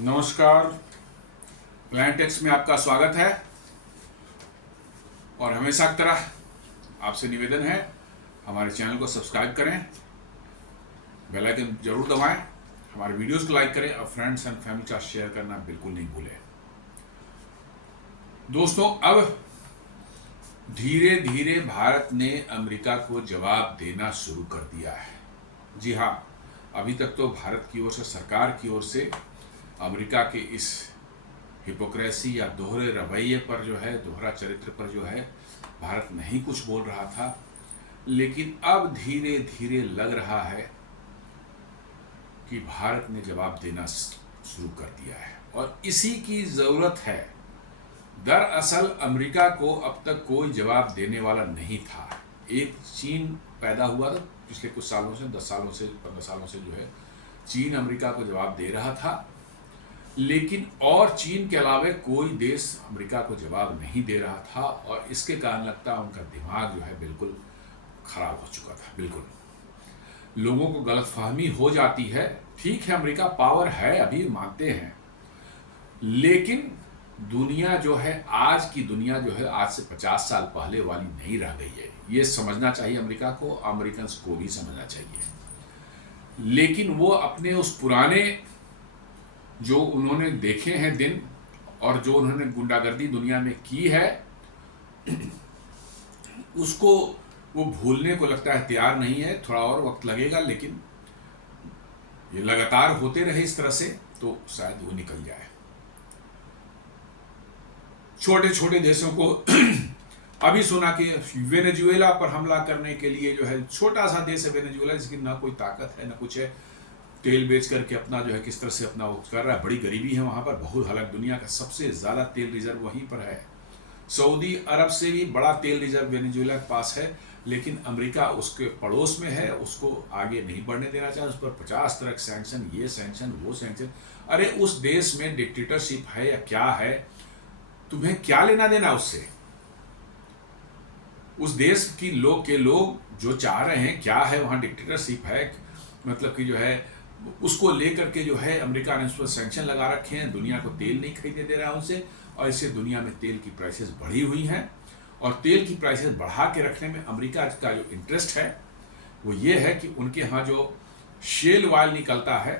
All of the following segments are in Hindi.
नमस्कार। क्लाइंट टेक्स में आपका स्वागत है और हमेशा की तरह आपसे निवेदन है हमारे चैनल को सब्सक्राइब करें, बेल आइकन जरूर दबाएं, हमारे वीडियोस को लाइक करें और फ्रेंड्स एंड फैमिली के साथ शेयर करना बिल्कुल नहीं भूलें। दोस्तों, अब धीरे धीरे भारत ने अमेरिका को जवाब देना शुरू कर दिया है। जी हाँ, अभी तक तो भारत की ओर से, सरकार की ओर से अमेरिका के इस हिपोक्रेसी या दोहरे रवैये पर जो है, दोहरा चरित्र पर जो है, भारत नहीं कुछ बोल रहा था। लेकिन अब धीरे धीरे लग रहा है कि भारत ने जवाब देना शुरू कर दिया है और इसी की ज़रूरत है। दरअसल अमेरिका को अब तक कोई जवाब देने वाला नहीं था। एक चीन पैदा हुआ था पिछले कुछ सालों से, 10 सालों से, 15 सालों से जो है चीन अमेरिका को जवाब दे रहा था, लेकिन और चीन के अलावा कोई देश अमेरिका को जवाब नहीं दे रहा था और इसके कारण लगता है उनका दिमाग जो है बिल्कुल खराब हो चुका था। बिल्कुल लोगों को गलतफहमी हो जाती है। ठीक है, अमेरिका पावर है, अभी मानते हैं, लेकिन दुनिया जो है, आज की दुनिया जो है, आज से 50 साल पहले वाली नहीं रह गई है। ये समझना चाहिए अमेरिका को, अमेरिकन को भी समझना चाहिए। लेकिन वो अपने उस पुराने जो उन्होंने देखे हैं दिन और जो उन्होंने गुंडागर्दी दुनिया में की है, उसको वो भूलने को लगता है तैयार नहीं है। थोड़ा और वक्त लगेगा, लेकिन ये लगातार होते रहे इस तरह से तो शायद वो निकल जाए। छोटे छोटे देशों को अभी सुना कि वेनेजुएला पर हमला करने के लिए जो है, छोटा सा देश है वेनेजुएला, जिसकी ना कोई ताकत है ना कुछ है, तेल बेच करके अपना जो है किस तरह से अपना वो कर रहा है। बड़ी गरीबी है वहाँ पर, बहुत, हालांकि दुनिया का सबसे ज़्यादा तेल रिजर्व वहीं पर है। सऊदी अरब से भी बड़ा तेल रिजर्व वेनेजुएला के पास है, लेकिन अमेरिका उसके पड़ोस में है, उसको आगे नहीं बढ़ने देना चाहे। उस पर 50 तरह के सैंक्शन, ये सैंक्शन वो सैंक्शन। अरे उस देश में डिक्टेटरशिप है या क्या है, तुम्हें क्या लेना देना उससे? उस देश की लोग जो चाह रहे हैं, क्या है वहाँ डिक्टेटरशिप है, मतलब कि जो है उसको लेकर के जो है अमेरिका ने उस पर सैंक्शन लगा रखे हैं। दुनिया को तेल नहीं खरीदने दे रहा है उनसे, और इससे दुनिया में तेल की प्राइसेस बढ़ी हुई हैं। और तेल की प्राइसेस बढ़ा के रखने में अमेरिका का जो इंटरेस्ट है वो ये है कि उनके यहाँ जो शेल ऑयल निकलता है,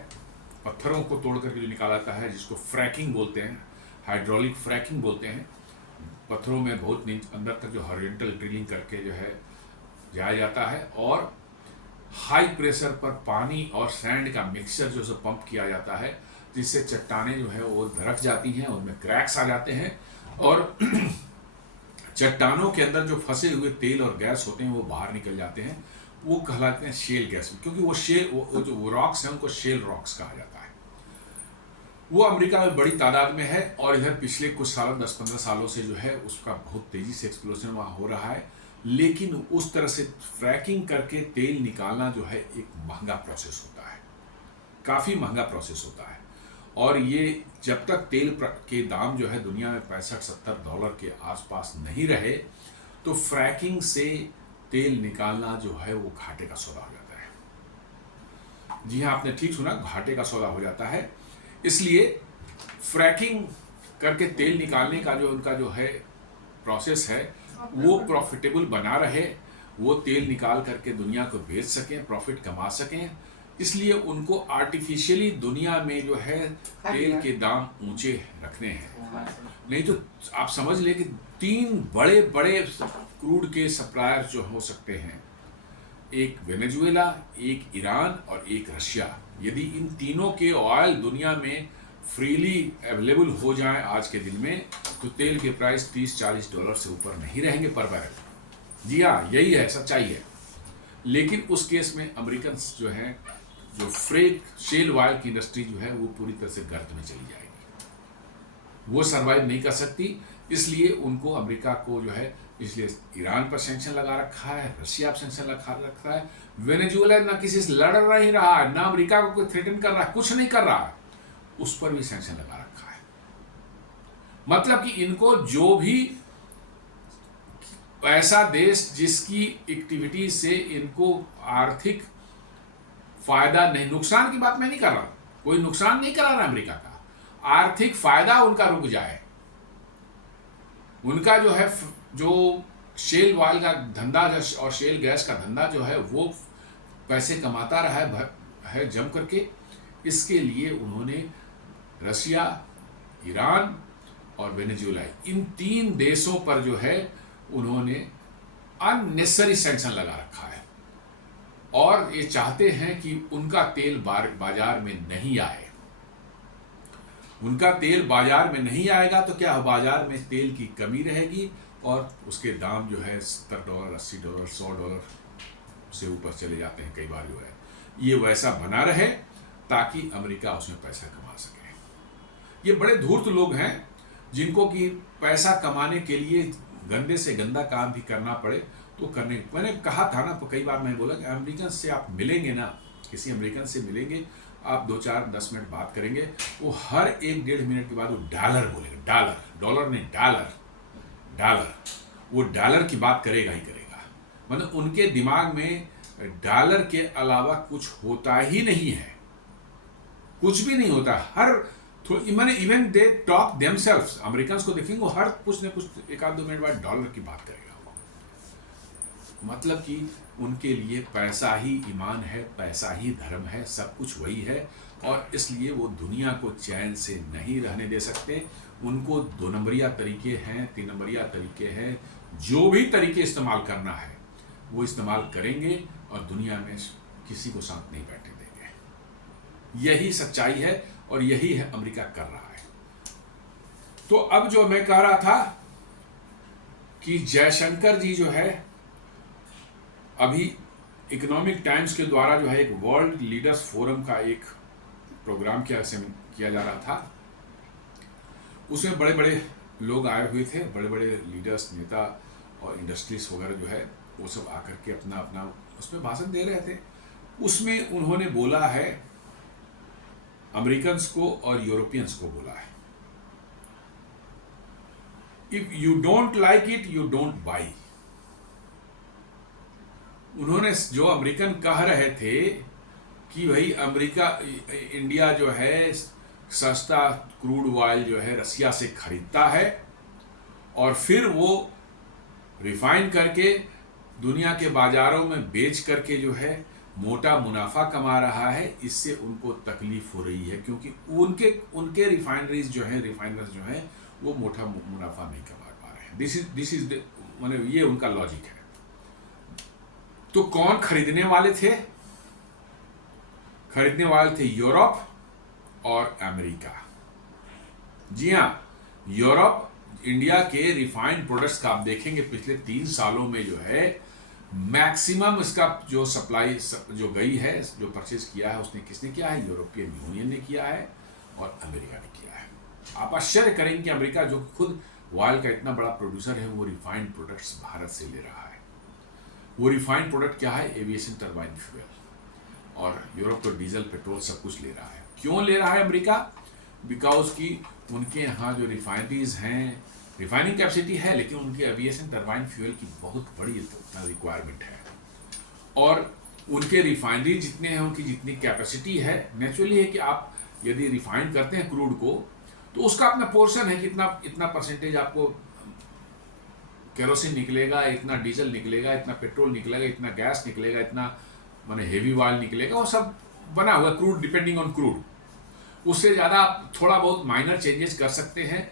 पत्थरों को तोड़ करके जो निकाला जाता है, जिसको फ्रैकिंग बोलते हैं, हाइड्रोलिक फ्रैकिंग बोलते हैं, पत्थरों में बहुत अंदर तक जो हॉरिजॉन्टल ड्रिलिंग करके जो है जाया जाता है और हाई प्रेशर पर पानी और सैंड का मिक्सचर जो है पंप किया जाता है, जिससे चट्टानें जो है वो धड़क जाती हैं, उनमें क्रैक्स आ जाते हैं और चट्टानों के अंदर जो फंसे हुए तेल और गैस होते हैं वो बाहर निकल जाते हैं। वो कहलाते हैं शेल गैस, क्योंकि वो जो रॉक्स हैं उनको शेल रॉक्स कहा जाता है। वो अमेरिका में बड़ी तादाद में है और इधर पिछले कुछ सालों, 10-15 सालों से जो है उसका बहुत तेजी से एक्सप्लोजन वहाँ हो रहा है। लेकिन उस तरह से फ्रैकिंग करके तेल निकालना जो है एक महंगा प्रोसेस होता है, काफ़ी महंगा प्रोसेस होता है। और ये जब तक तेल के दाम जो है दुनिया में $65-70 के आसपास नहीं रहे, तो फ्रैकिंग से तेल निकालना जो है वो घाटे का सौदा हो जाता है। जी हाँ, आपने ठीक सुना, घाटे का सौदा हो जाता है। इसलिए फ्रैकिंग करके तेल निकालने का जो उनका जो है प्रोसेस है, वो प्रॉफिटेबल बना रहे, वो तेल निकाल करके दुनिया को बेच सकें, प्रॉफिट कमा सकें। इसलिए उनको आर्टिफिशियली दुनिया में जो है तेल के दाम ऊंचे रखने हैं। नहीं तो आप समझ लें कि 3 बड़े बड़े क्रूड के सप्लायर जो हो सकते हैं, एक वेनेजुएला, एक ईरान और एक रशिया। यदि इन तीनों के ऑयल दुनिया में फ्रीली अवेलेबल हो जाए आज के दिन में, तो तेल के प्राइस $30-40 से ऊपर नहीं रहेंगे पर बैरल। जी हाँ, यही है, सच्चाई है। लेकिन उस केस में अमेरिकन जो हैं, जो शेल ऑयल की इंडस्ट्री जो है वो पूरी तरह से गर्त में चली जाएगी, वो सरवाइव नहीं कर सकती। इसलिए उनको, अमेरिका को जो है, इसलिए ईरान पर सैंक्शन लगा रखा है, रशिया पर सैंक्शन लगा रखा है। वेनेजुएला ना किसी से लड़ नहीं रहा है, ना अमेरिका को कोई थ्रेटन कर रहा है, कुछ नहीं कर रहा है, उस पर भी सैंक्शन लगा रखा है। मतलब कि इनको जो भी ऐसा देश जिसकी एक्टिविटी से इनको आर्थिक फायदा नहीं, नुकसान की बात मैं नहीं कर रहा, कोई नुकसान नहीं करा रहा अमेरिका का, आर्थिक फायदा उनका रुक जाए, उनका जो है जो शेल ऑयल का धंधा और शेल गैस का धंधा जो है वो पैसे कमाता रहा है जम करके, इसके लिए उन्होंने रसिया, ईरान और वेनेजुएला, इन 3 देशों पर जो है उन्होंने अननेसेसरी सैंक्शन लगा रखा है और ये चाहते हैं कि उनका तेल बाजार में नहीं आए। उनका तेल बाजार में नहीं आएगा तो क्या बाजार में तेल की कमी रहेगी और उसके दाम जो है $70, $80, $100 से ऊपर चले जाते हैं कई बार जो है। ये वैसा बना रहे ताकि अमेरिका उसमें पैसा कमा सके। ये बड़े धूर्त लोग हैं जिनको कि पैसा कमाने के लिए गंदे से गंदा काम भी करना पड़े तो करने। मैंने कहा था ना, तो कई बार मैंने बोला कि अमेरिकन से आप मिलेंगे ना, किसी अमेरिकन से मिलेंगे, आप 2-4-10 मिनट बात करेंगे, वो हर 1-1.5 मिनट के बाद वो डॉलर बोलेगा, डॉलर नहीं डॉलर, वो डॉलर की बात करेगा ही करेगा। मतलब उनके दिमाग में डॉलर के अलावा कुछ होता ही नहीं है, कुछ भी नहीं होता। हर मैंने even they talk themselves, American को देखेंगे वो हर कुछ न कुछ 1-2 मिनट बाद डॉलर की बात करेगा वो। मतलब कि उनके लिए पैसा ही ईमान है, पैसा ही धर्म है, सब कुछ वही है और इसलिए वो दुनिया को चैन से नहीं रहने दे सकते। उनको 2 नंबरिया तरीके हैं, 3 नंबरिया तरीके हैं, जो भी तरीके इस्तेमाल करना है वो इस्तेमाल करेंगे और दुनिया में किसी को साथ नहीं बैठने देंगे। यही सच्चाई है और यही है अमेरिका कर रहा है। तो अब जो मैं कह रहा था कि जयशंकर जी जो है अभी इकोनॉमिक टाइम्स के द्वारा जो है एक वर्ल्ड लीडर्स फोरम का एक प्रोग्राम किया जा रहा था। उसमें बड़े बड़े लोग आए हुए थे, बड़े बड़े लीडर्स, नेता और इंडस्ट्रीज वगैरह जो है वो सब आकर के अपना उसमें भाषण दे रहे थे। उसमें उन्होंने बोला है, अमेरिकन्स को और यूरोपियंस को बोला है, if you don't like it you don't buy. उन्होंने जो अमेरिकन कह रहे थे कि भाई इंडिया जो है सस्ता क्रूड ऑयल जो है रसिया से खरीदता है और फिर वो रिफाइन करके दुनिया के बाजारों में बेच करके जो है मोटा मुनाफा कमा रहा है, इससे उनको तकलीफ हो रही है क्योंकि उनके रिफाइनरीज जो हैं, रिफाइनर्स जो हैं वो मोटा मुनाफा नहीं कमा पा रहे हैं। दिस इज माने ये उनका लॉजिक है। तो कौन खरीदने वाले थे? खरीदने वाले थे यूरोप और अमेरिका। जी हाँ, यूरोप इंडिया के रिफाइंड प्रोडक्ट्स का आप देखेंगे पिछले 3 सालों में जो है मैक्सिमम इसका जो सप्लाई जो गई है, जो परचेज किया है, उसने किसने किया है? यूरोपियन यूनियन ने किया है और अमेरिका ने किया है। आप आश्चर्य करेंगे कि अमेरिका जो खुद ऑयल का इतना बड़ा प्रोड्यूसर है वो रिफाइंड प्रोडक्ट्स भारत से ले रहा है। वो रिफाइंड प्रोडक्ट क्या है? Aviation turbine fuel. और यूरोप तो डीजल, पेट्रोल सब कुछ ले रहा है। क्यों ले रहा है अमेरिका? बिकॉज की उनके यहाँ जो रिफाइनरीज हैं, रिफाइनिंग कैपेसिटी है, लेकिन उनके एविएशन टरबाइन फ्यूल की बहुत बड़ी रिक्वायरमेंट है और उनके रिफाइनरी जितने हैं, उनकी जितनी कैपेसिटी है, नेचुरली है कि आप यदि रिफाइन करते हैं क्रूड को तो उसका अपना पोर्शन है कि इतना परसेंटेज आपको केरोसिन निकलेगा, इतना डीजल निकलेगा, इतना पेट्रोल निकलेगा, इतना गैस निकलेगा, इतना माने हेवी ऑयल निकलेगा। वो सब बना हुआ क्रूड, डिपेंडिंग ऑन क्रूड। उससे ज़्यादा आप थोड़ा बहुत माइनर चेंजेस कर सकते हैं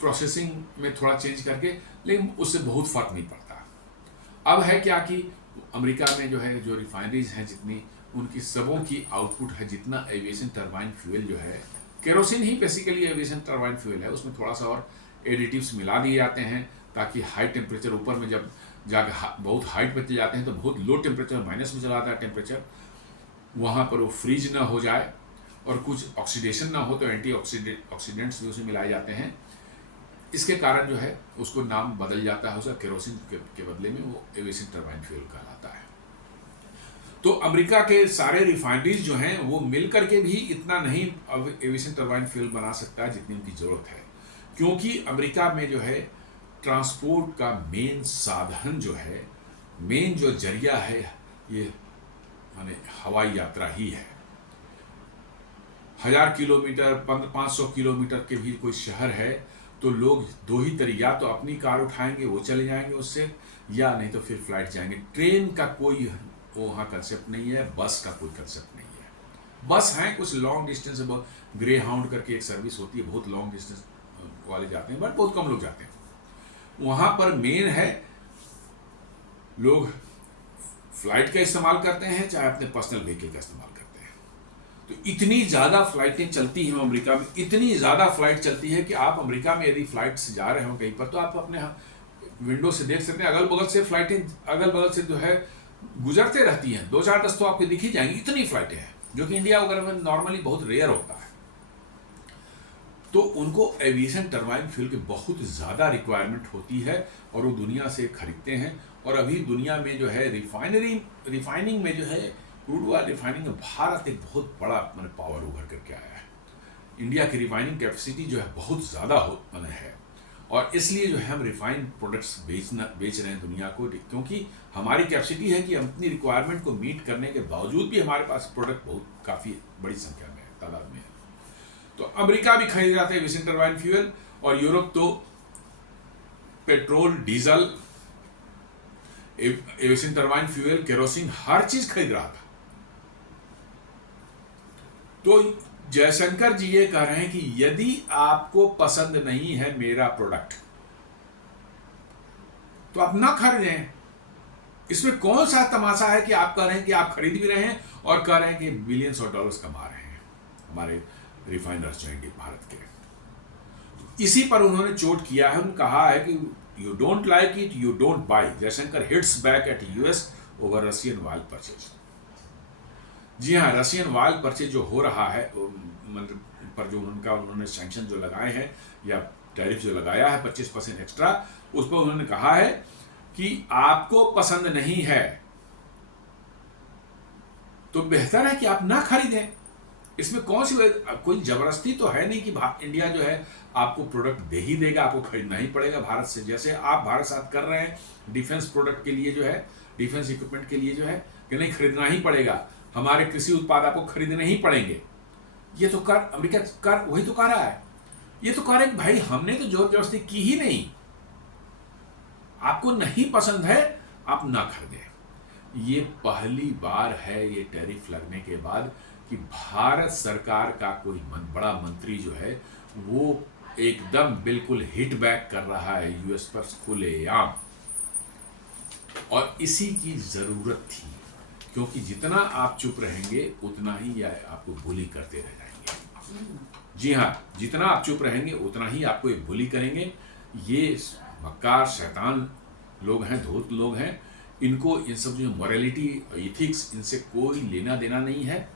प्रोसेसिंग में, थोड़ा चेंज करके, लेकिन उससे बहुत फर्क नहीं पड़ता। अब है क्या कि अमेरिका में जो है जो रिफाइनरीज हैं जितनी, उनकी सबों की आउटपुट है जितना एविएशन टरबाइन फ्यूल जो है, केरोसिन ही बेसिकली एविएशन टरबाइन फ्यूल है, उसमें थोड़ा सा और एडिटिव्स मिला दिए जाते हैं ताकि हाई टेम्परेचर, ऊपर में जब जाकर बहुत हाइट पर चले जाते हैं तो बहुत लो टेम्परेचर, माइनस में चला जाता है टेम्परेचर, वहाँ पर वो फ्रीज ना हो जाए और कुछ ऑक्सीडेशन ना हो, तो एंटी ऑक्सीडेंट्स भी उसमें मिलाए जाते हैं। इसके कारण जो है उसको नाम बदल जाता है, उसका केरोसिन के बदले में वो एविएशन टरबाइन फ्यूल कहलाता है। तो अमेरिका के सारे रिफाइनरीज जो हैं वो मिल करके भी इतना नहीं एविएशन टरबाइन फ्यूल बना सकता है जितनी उनकी ज़रूरत है, क्योंकि अमेरिका में जो है ट्रांसपोर्ट का मेन साधन जो है, मेन जो जरिया है, ये माने हवाई यात्रा ही है। 1000 किलोमीटर 500 किलोमीटर के भी कोई शहर है तो लोग दो ही तरीके, या तो अपनी कार उठाएंगे वो चले जाएंगे उससे, या नहीं तो फिर फ्लाइट जाएंगे। ट्रेन का कोई वहाँ कंसेप्ट नहीं है, बस का कोई कंसेप्ट नहीं है। बस हैं कुछ लॉन्ग डिस्टेंस, ग्रे हाउंड करके एक सर्विस होती है, बहुत लॉन्ग डिस्टेंस वाले जाते हैं, बट बहुत कम लोग जाते हैं। वहाँ पर मेन है लोग फ्लाइट का इस्तेमाल करते हैं, चाहे अपने पर्सनल व्हीकल का इस्तेमाल करते हैं। तो इतनी ज़्यादा फ्लाइटें चलती हैं अमेरिका में, इतनी ज़्यादा फ्लाइट चलती है कि आप अमेरिका में यदि फ्लाइट से जा रहे हो कहीं पर तो आप अपने विंडो से देख सकते हैं, अगल बगल से फ्लाइटें अगल बगल से जो है गुजरते रहती हैं, 2-4 तो आपको दिख ही जाएंगी, इतनी फ्लाइटें हैं, जो कि इंडिया वगैरह में नॉर्मली बहुत रेयर होता है। तो उनको एविएशन टरबाइन फ्यूल की बहुत ज़्यादा रिक्वायरमेंट होती है और वो दुनिया से खरीदते हैं। और अभी दुनिया में जो है रिफाइनिंग में जो है क्रूड ऑयल रिफाइनिंग में भारत एक बहुत बड़ा पावर उभर करके आया है। इंडिया की रिफाइनिंग कैपेसिटी जो है बहुत ज़्यादा है, और इसलिए जो है हम रिफाइंड प्रोडक्ट्स बेच रहे हैं दुनिया को, क्योंकि हमारी कैपेसिटी है कि हम अपनी रिक्वायरमेंट को मीट करने के बावजूद भी हमारे पास प्रोडक्ट बहुत काफ़ी बड़ी संख्या में है, तादाद में है। तो अमेरिका भी खरीद रहा था एविएशन टरबाइन फ्यूल, और यूरोप तो petrol, diesel, aviation turbine fuel, kerosene, हर चीज खरीद रहा था। तो जयशंकर जी ये कह रहे हैं कि यदि आपको पसंद नहीं है मेरा प्रोडक्ट तो आप ना खरीदें। इसमें कौन सा तमाशा है कि आप कह रहे हैं कि आप खरीद भी रहे हैं और कह रहे हैं कि बिलियंस ऑफ डॉलर्स कमा रहे हैं हमारे रिफाइनर्स जाएंगे भारत के। तो इसी पर उन्होंने चोट किया है, उन्होंने कहा है कि you don't like it, you don't buy. Jaishankar hits back at US over Russian oil purchase. जी हाँ, रशियन ऑयल परचेज जो हो रहा है पर जो उन्होंने सैंक्शन जो लगाए हैं या टैरिफ जो लगाया है 25% एक्स्ट्रा, उस पर उन्होंने कहा है कि आपको पसंद नहीं है तो बेहतर है कि आप ना खरीदें। इसमें कौन सी कोई जबरदस्ती तो है नहीं कि इंडिया जो है आपको प्रोडक्ट दे ही देगा, आपको खरीदना ही पड़ेगा भारत से। जैसे आप भारत साथ कर रहे हैं डिफेंस प्रोडक्ट के लिए जो है, डिफेंस इक्विपमेंट के लिए जो है कि नहीं खरीदना ही पड़ेगा, हमारे कृषि उत्पाद आपको खरीदने ही पड़ेंगे। ये तो कर अमेरिका कर वही तो कह रहा है। ये तो कह रहा है कि भाई हमने तो जोर जबरदस्ती की ही नहीं, आपको नहीं पसंद है आप ना खरीदें। ये पहली बार है ये टैरिफ लगने के बाद कि भारत सरकार का कोई बड़ा मंत्री जो है वो एकदम बिल्कुल हिट बैक कर रहा है यूएस पर खुलेआम। और इसी की जरूरत थी, क्योंकि जितना आप चुप रहेंगे उतना ही आपको बुली करते रह जाएंगे। जी हाँ, जितना आप चुप रहेंगे उतना ही आपको एक बुली करेंगे। ये मक्कार शैतान लोग हैं, धूर्त लोग हैं, इनको इन सब जो मॉरलिटी इथिक्स इनसे कोई लेना देना नहीं है।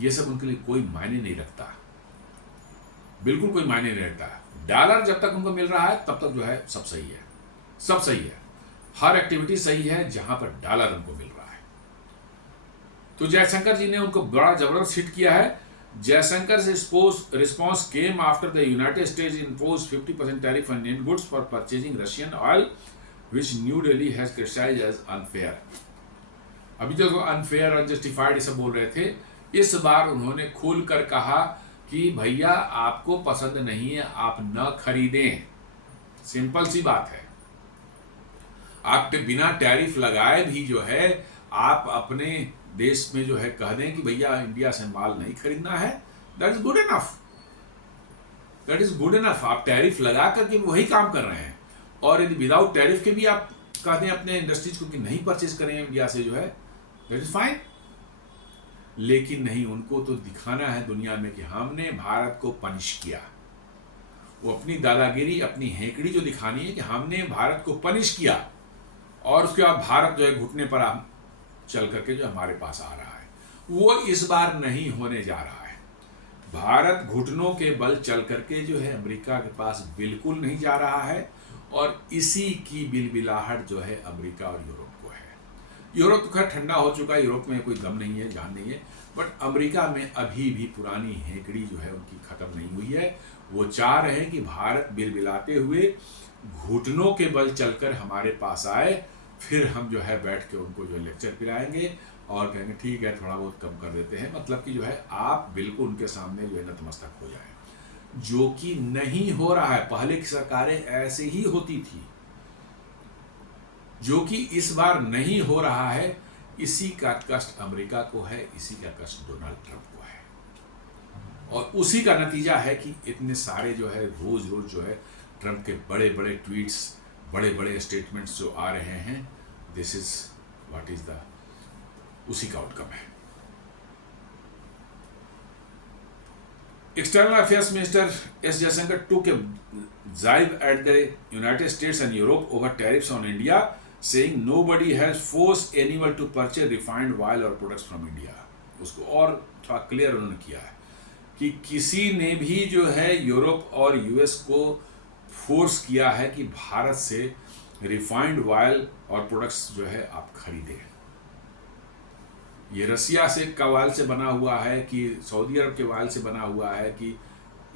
ये सब उनके लिए कोई मायने नहीं रखता, बिल्कुल कोई मायने नहीं रखता। डॉलर जब तक उनको मिल रहा है तब तक जो है सब सही है, सब सही है, हर एक्टिविटी सही है जहां पर डॉलर उनको मिल रहा है। तो जयशंकर जी ने उनको बड़ा जबरदस्त हिट किया है। जयशंकर से response came after the United States impose 50% tariff on Indian goods for purchasing Russian oil which New Delhi has criticized as unfair. अभी तक अनफेयर, अनजस्टिफाइड सब बोल रहे थे, इस बार उन्होंने खुलकर कहा कि भैया आपको पसंद नहीं है आप न खरीदें। सिंपल सी बात है, आप बिना टैरिफ लगाए भी जो है आप अपने देश में जो है कह दें कि भैया इंडिया से माल नहीं खरीदना है, that is good enough, that is good enough. आप टैरिफ लगा करके वही काम कर रहे हैं, और यदि विदाउट टैरिफ के भी आप कह दें अपने इंडस्ट्रीज को कि नहीं परचेज करें इंडिया से जो है, दैट इज फाइन। लेकिन नहीं, उनको तो दिखाना है दुनिया में कि हमने भारत को पनिश किया। वो अपनी दादागिरी, अपनी हेकड़ी जो दिखानी है कि हमने भारत को पनिश किया, और उसके बाद भारत जो है घुटने पर चल करके जो हमारे पास आ रहा है, वो इस बार नहीं होने जा रहा है। भारत घुटनों के बल चल करके जो है अमेरिका के पास बिल्कुल नहीं जा रहा है, और इसी की बिलबिलाहट जो है अमेरिका और यूरोप को है। यूरोप तो खैर ठंडा हो चुका है, यूरोप में कोई गम नहीं है, जान नहीं है, बट अमेरिका में अभी भी पुरानी हेकड़ी जो है उनकी खत्म नहीं हुई है। वो चाह रहे हैं कि भारत बिलबिलाते हुए घुटनों के बल चलकर हमारे पास आए, फिर हम जो है बैठ के उनको जो लेक्चर पिलाएंगे और कहेंगे ठीक है थोड़ा बहुत कम कर देते हैं, मतलब कि जो है आप बिल्कुल उनके सामने जो है नतमस्तक हो जाए, जो कि नहीं हो रहा है। पहले की सरकारें ऐसे ही होती थी, जो कि इस बार नहीं हो रहा है। इसी का कष्ट अमेरिका को है, इसी का कष्ट डोनाल्ड ट्रंप को है, और उसी का नतीजा है कि इतने सारे जो है रोज रोज जो है ट्रंप के बड़े बड़े ट्वीट्स, बड़े बड़े स्टेटमेंट्स जो आ रहे हैं। This is what is the उसी का आउटकम है। External Affairs Minister S. Jaishankar took a jibe at the United States and Europe over tariffs on India, saying nobody has forced anyone to purchase refined oil or products from India. उसको और थोड़ा क्लियर उन्होंने किया है कि किसी ने भी जो है यूरोप और यूएस को फोर्स किया है कि भारत से रिफाइंड ऑयल और प्रोडक्ट्स जो है आप खरीदें। ये रसिया से का ऑयल से बना हुआ है कि सऊदी अरब के ऑयल से बना हुआ है कि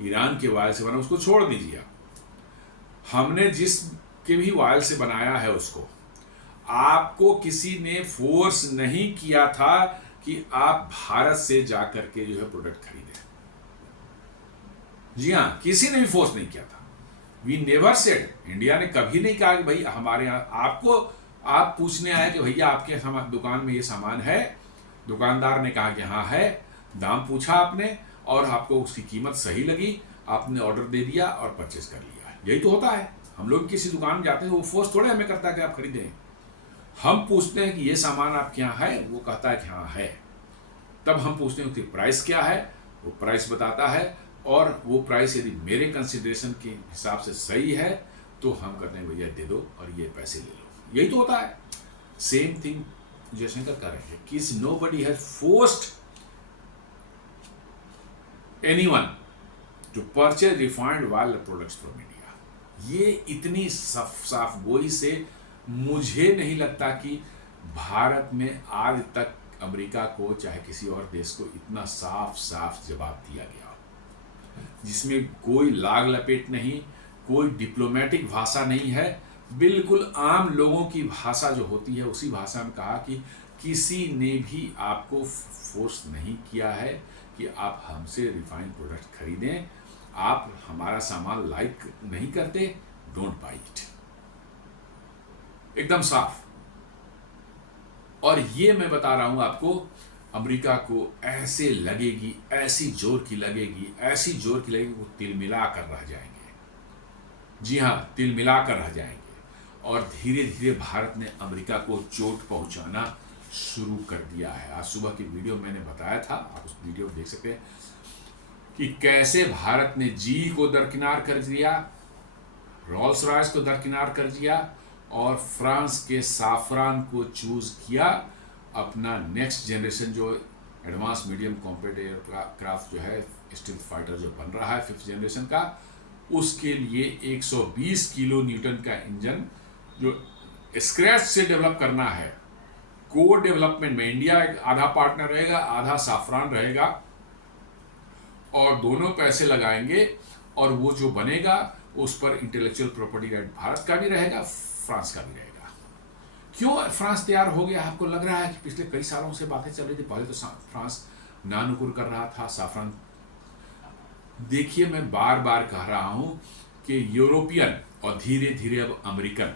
ईरान के ऑयल से बना, उसको छोड़ दीजिए। हमने जिस के भी ऑयल से बनाया है उसको आपको किसी ने फोर्स नहीं किया था कि आप भारत से जाकर के जो है प्रोडक्ट खरीदें। जी हाँ, किसी ने भी फोर्स नहीं किया था। वी नेवर सेड, इंडिया ने कभी नहीं कहा कि भाई हमारे यहाँ आपको, आप पूछने आए कि भैया आपके दुकान में ये सामान है, दुकानदार ने कहा कि हाँ है, दाम पूछा आपने और आपको उसकी कीमत सही लगी, आपने ऑर्डर दे दिया और परचेस कर लिया। यही तो होता है। हम लोग किसी दुकान में जाते हैं, वो फोर्स थोड़े हमें करता है कि आप खरीदें। हम पूछते हैं कि ये सामान आपके यहाँ है, वो कहता है कि हाँ है। तब हम पूछते हैं उसकी प्राइस क्या है, वो प्राइस बताता है, और वो प्राइस यदि मेरे कंसिडरेशन के हिसाब से सही है तो हम कहते हैं भैया दे दो और ये पैसे ले लो। यही तो होता है। सेम थिंग जयशंकर कर रहे हैं कि nobody has forced anyone to purchase refined oil products from India। ये इतनी साफ गोई से मुझे नहीं लगता कि भारत में आज तक अमेरिका को चाहे किसी और देश को इतना साफ साफ जवाब दिया गया, जिसमें कोई लाग लपेट नहीं, कोई डिप्लोमेटिक भाषा नहीं है, बिल्कुल आम लोगों की भाषा जो होती है उसी भाषा में कहा कि किसी ने भी आपको फोर्स नहीं किया है कि आप हमसे रिफाइंड प्रोडक्ट खरीदें, आप हमारा सामान लाइक नहीं करते, डोंट बाई इट। एकदम साफ। और ये मैं बता रहा हूं आपको, अमेरिका को ऐसे लगेगी, ऐसी जोर की लगेगी, ऐसी जोर की लगेगी, वो तिलमिला कर रह जाएंगे। जी हाँ, तिलमिला कर रह जाएंगे। और धीरे धीरे भारत ने अमेरिका को चोट पहुंचाना शुरू कर दिया है। आज सुबह की वीडियो मैंने बताया था, आप उस वीडियो में देख सकते हैं कि कैसे भारत ने जी को दरकिनार कर दिया, रोल्स रॉयस को दरकिनार कर दिया, और फ्रांस के साफरान को चूज किया अपना नेक्स्ट जनरेशन जो एडवांस मीडियम कॉम्पैक्ट एयरक्राफ्ट जो है स्टील्थ फाइटर जो बन रहा है 5th जनरेशन का, उसके लिए 120 किलो न्यूटन का इंजन जो स्क्रैच से डेवलप करना है। को डेवलपमेंट में इंडिया एक आधा पार्टनर रहेगा, आधा साफरान रहेगा, और दोनों पैसे लगाएंगे, और वो जो बनेगा उस पर इंटेलेक्चुअल प्रॉपर्टी राइट भारत का भी रहेगा, फ्रांस का भी रहेगा। क्यों फ्रांस तैयार हो गया? आपको लग रहा है कि पिछले कई सालों से बातें चल रही थी, पहले तो फ्रांस नानुकुर कर रहा था साफरान। देखिए, मैं बार बार कह रहा हूं कि यूरोपियन और धीरे धीरे अब अमेरिकन,